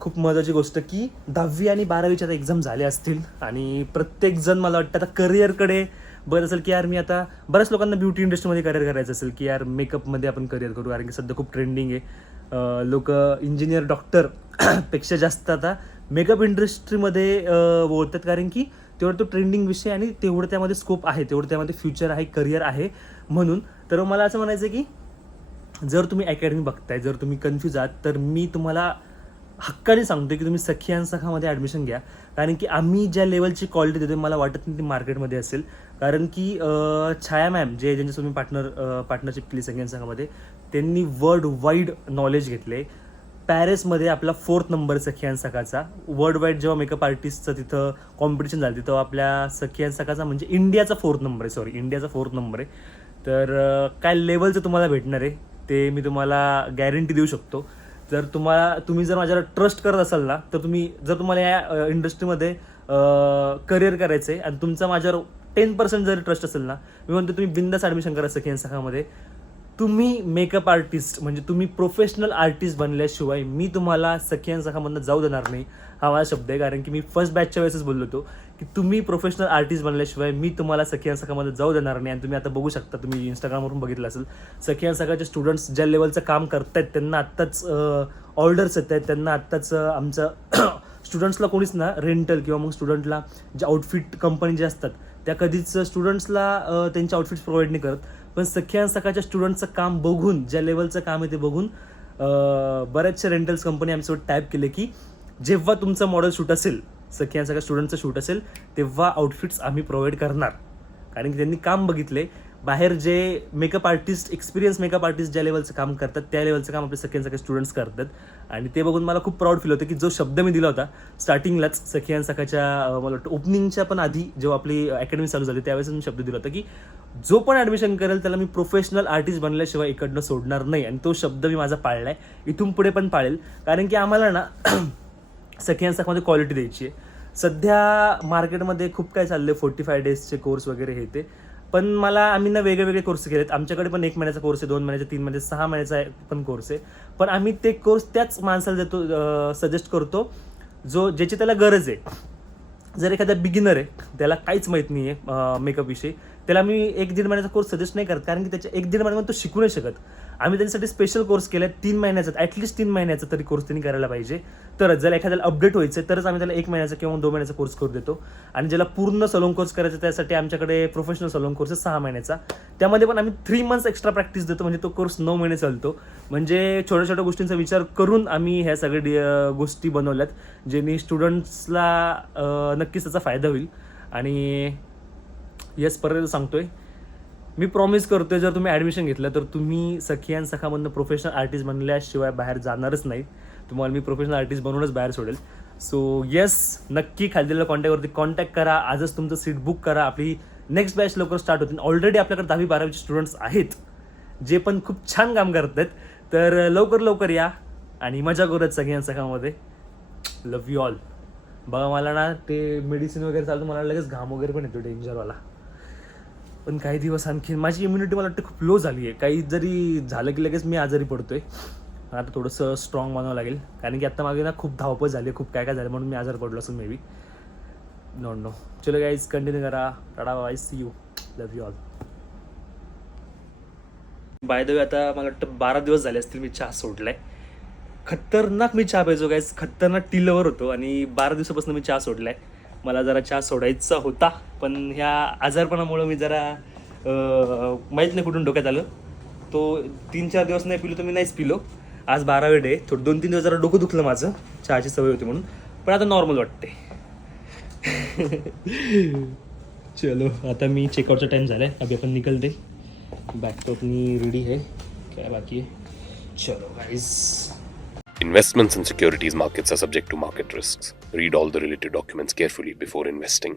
खूप महत्त्वाची गोष्ट की 10वी आणि 12वीच्या आता एक्झाम झाल्या असतील आणि प्रत्येकजण मला वाटतं आता करिअरकडे बघत असेल की यार मी आता बऱ्याच लोकांना ब्युटी इंडस्ट्रीमध्ये करिअर करायचं असेल की यार मेकअपमध्ये आपण करिअर करू कारण की सध्या खूप ट्रेंडिंग आहे लोक इंजिनियर डॉक्टर पेक्षा जास्त आता मेकअप इंडस्ट्रीमध्ये बोलतात कारण की तेवढं तो ट्रेंडिंग विषय आणि तेवढं त्यामध्ये स्कोप आहे तेवढं त्यामध्ये फ्युचर आहे करिअर आहे म्हणून तर मला असं म्हणायचं की जर तुम्ही अकॅडमी बघताय जर तुम्ही कन्फ्यूज आहात तर मी तुम्हाला हक्काने सांगतो की तुम्ही सखी आणि सखामध्ये ॲडमिशन घ्या कारण की आम्ही ज्या लेवलची क्वालिटी देतो मला वाटत नाही ती मार्केटमध्ये असेल कारण की छाया मॅम जे ज्यांच्यासोबत मी पार्टनरशिप केली सखी आणि सखामध्ये त्यांनी वर्ल्ड वाईड नॉलेज घेतले पॅरिसमध्ये आपला 4th नंबर सखी आणि सखाचा वर्ल्ड वाईड जेव्हा मेकअप आर्टिस्टचं तिथं कॉम्पिटिशन झालं तिथं आपल्या सखी आणि सखाचा म्हणजे इंडियाचा 4th नंबर आहे इंडियाचा 4th नंबर आहे तर काय लेवलचं तुम्हाला भेटणार आहे ते मी तुम्हाला गॅरंटी देऊ शकतो जर तुम्ही जर माझ्यावर ट्रस्ट करत असाल ना, तर जर तुम्हाला या इंडस्ट्रीमध्ये करिअर करायचं आहे आणि तुमचा माझ्यावर 10% जरी ट्रस्ट असेल ना, मी म्हणतो तुम्ही बिंदास ॲडमिशन करा सखी शाखामध्ये. तुम्ही मेकअप आर्टिस्ट म्हणजे तुम्ही प्रोफेशनल आर्टिस्ट बनल्याशिवाय मी तुम्हाला सखी शाखामधनं जाऊ देणार नाही, हा माझा शब्द आहे. कारण की मी फर्स्ट बॅचच्या वेळेसच बोललो होतो की तुम्ही प्रोफेशनल आर्टिस्ट बनल्याशिवाय मी तुम्हाला सखी शाखामध्ये जाऊ देणार नाही. आणि तुम्ही आता बघू शकता, तुम्ही इंस्टाग्रामवरून बघितलं असेल, सखी शाखाचे स्टुडंट्स ज्या लेवलचं काम करतायत त्यांना आत्ताच ऑर्डर्स येत आहेत, त्यांना आत्ताच आमचं स्टुडंट्सला कोणीच ना रेंटल किंवा मग स्टुडंटला जे आउटफिट कंपनी जे असतात त्या कधीच स्टुडंट्सला त्यांचे आउटफिट्स प्रोव्हाइड नाही करत. पण सखी शाखाच्या स्टुडंटचं काम बघून, ज्या लेवलचं काम आहे ते बघून बऱ्याचशा रेंटल्स कंपनी आमच्यासोबत टाईप केले की जेव्हा तुमचं मॉडेल शूट असेल, सखी शाखा स्टुडंटचं शूट असेल, तेव्हा आउटफिट्स आम्ही प्रोव्हाइड करणार. कारण की त्यांनी काम बघितले, बाहेर जे makeup artist, experience makeup artist ज्या लेवलचं काम करतात त्या लेवलचं काम आपले सखी शाखा स्टुडंट्स करतात. आणि ते बघून मला खूप प्राऊड फील होतं की जो शब्द मी दिला होता स्टार्टिंगलाच सखी शाखाच्या मला वाटतं ओपनिंगच्या पण आधी जेव्हा आपली अकॅडमी चालू झाली त्यावेळेस मी शब्द दिला होता की जो पण ॲडमिशन करेल त्याला मी प्रोफेशनल आर्टिस्ट बनल्याशिवाय इकडनं सोडणार नाही. आणि तो शब्द मी माझा पाळला आहे, इथून पुढे पण पाळेल. कारण की आम्हाला ना सखी शाखामध्ये क्वालिटी द्यायची आहे. सध्या मार्केटमध्ये खूप काय चाललं आहे, 45 डेजचे कोर्स वगैरे हे ते. पण आम्ही ना वेगळे कोर्स केलेत. आमच्याकडे पण 1 महिन्याचा कोर्स आहे, 2 महिन्याचा, 3 महिन्याचा, 6 महिन्याचा पण कोर्स आहे. पण आम्ही ते कोर्स त्याच माणसाला देतो, सजेस्ट करतो ज्याची त्याला गरज आहे. जर एखादा बिगिनर आहे, त्याला काहीच माहीत नाही आहे मेकअपविषयी, त्याला मी 1-1.5 महिन्याचा कोर्स सजेस्ट नाही करत. कारण की त्याच्या 1-1.5 महिन्यामध्ये तो शिकू नाही शकत. आम्ही त्याच्यासाठी स्पेशल कोर्स केला आहे 3 महिन्याचा, ॲटलिस्ट 3 महिन्याचा तरी कोर्स त्यांनी करायला पाहिजे. तरच जर एखाद्याला अपडेट व्हायचं तरच आम्ही त्याला 1 महिन्याचा किंवा 2 महिन्याचा कोर्स करू देतो. आणि ज्याला पूर्ण सलोन कोर्स करायचा त्यासाठी आमच्याकडे प्रोफेशनल सलोन कोर्स आहे 6 महिन्याचा. त्यामध्ये पण आम्ही 3 मंथ्स एक्स्ट्रा प्रॅक्टिस देतो, म्हणजे तो कोर्स 9 महिने चालतो. म्हणजे छोट्या छोट्या गोष्टींचा विचार करून आम्ही ह्या सगळ्या गोष्टी बनवल्यात ज्यांनी स्टुडंट्सला नक्कीच त्याचा फायदा होईल. आणि येस, परत सांगतोय, मी प्रॉमिस करतोय, जर तुम्ही ॲडमिशन घेतलं तर तुम्ही सखी शाखामधनं प्रोफेशनल आर्टिस्ट बनल्याशिवाय बाहेर जाणारच नाही. तुम्हाला मी प्रोफेशनल आर्टिस्ट बनवूनच बाहेर सोडेल. सो येस, नक्की खाली दिलेल्या कॉन्टॅक्टवरती कॉन्टॅक्ट करा. आजच तुमचं सीट बुक करा. आपली नेक्स्ट बॅच लवकर स्टार्ट होतील. ऑलरेडी आपल्याकडे 10वी-12वीचे स्टुडंट्स आहेत जे पण खूप छान काम करत आहेत. तर लवकर या आणि मजा करूयात सगळ्या शाखामध्ये. Love you all. बघा, मला ना ते मेडिसिन वगैरे चालतं, मला लगेच घाम वगैरे पण येतो डेंजरवाला. पण काही दिवस आणखी माझी इम्युनिटी मला वाटतं खूप लो झाली आहे. काही जरी झालं की लगेच मी आजारी पडतोय. आता थोडंसं स्ट्रॉंग बनावं लागेल. कारण की आत्ता मागे ना खूप धावपळ झाली, खूप काय झालं म्हणून मी आजारी पडलो असेल मे बी. नो. चलो गाईज, कंटिन्यू करा. Tata bye, see you, love you all. By the way, आता मला वाटतं 12 दिवस झाले असतील मी चहा सोडलाय. खतरनाक मी चहा प्यायचो गाईज, खतरनाक टी लवर होतो आणि 12 दिवसापासून मी चहा सोडलाय. मला जरा चहा सोडायचा होता, पण ह्या आजारपणामुळं मी जरा माहीत नाही कुठून डोक्यात आलं. तो 3-4 दिवस नाही पिलो तर मी नाहीच पिलो. आज 12वे डे. थोडं 2-3 दिवस जरा डोकं दुखलं माझं, चहाची सवय होती म्हणून. पण आता नॉर्मल वाटते. चलो, आता मी चेकआउटचा टाइम झाला आहे. अभी आपण निकलते. बॅग तो अपनी रेडी है, क्या बाकी है. चलो guys. Investments in securities markets are subject to market risks. Read all the related documents carefully before investing.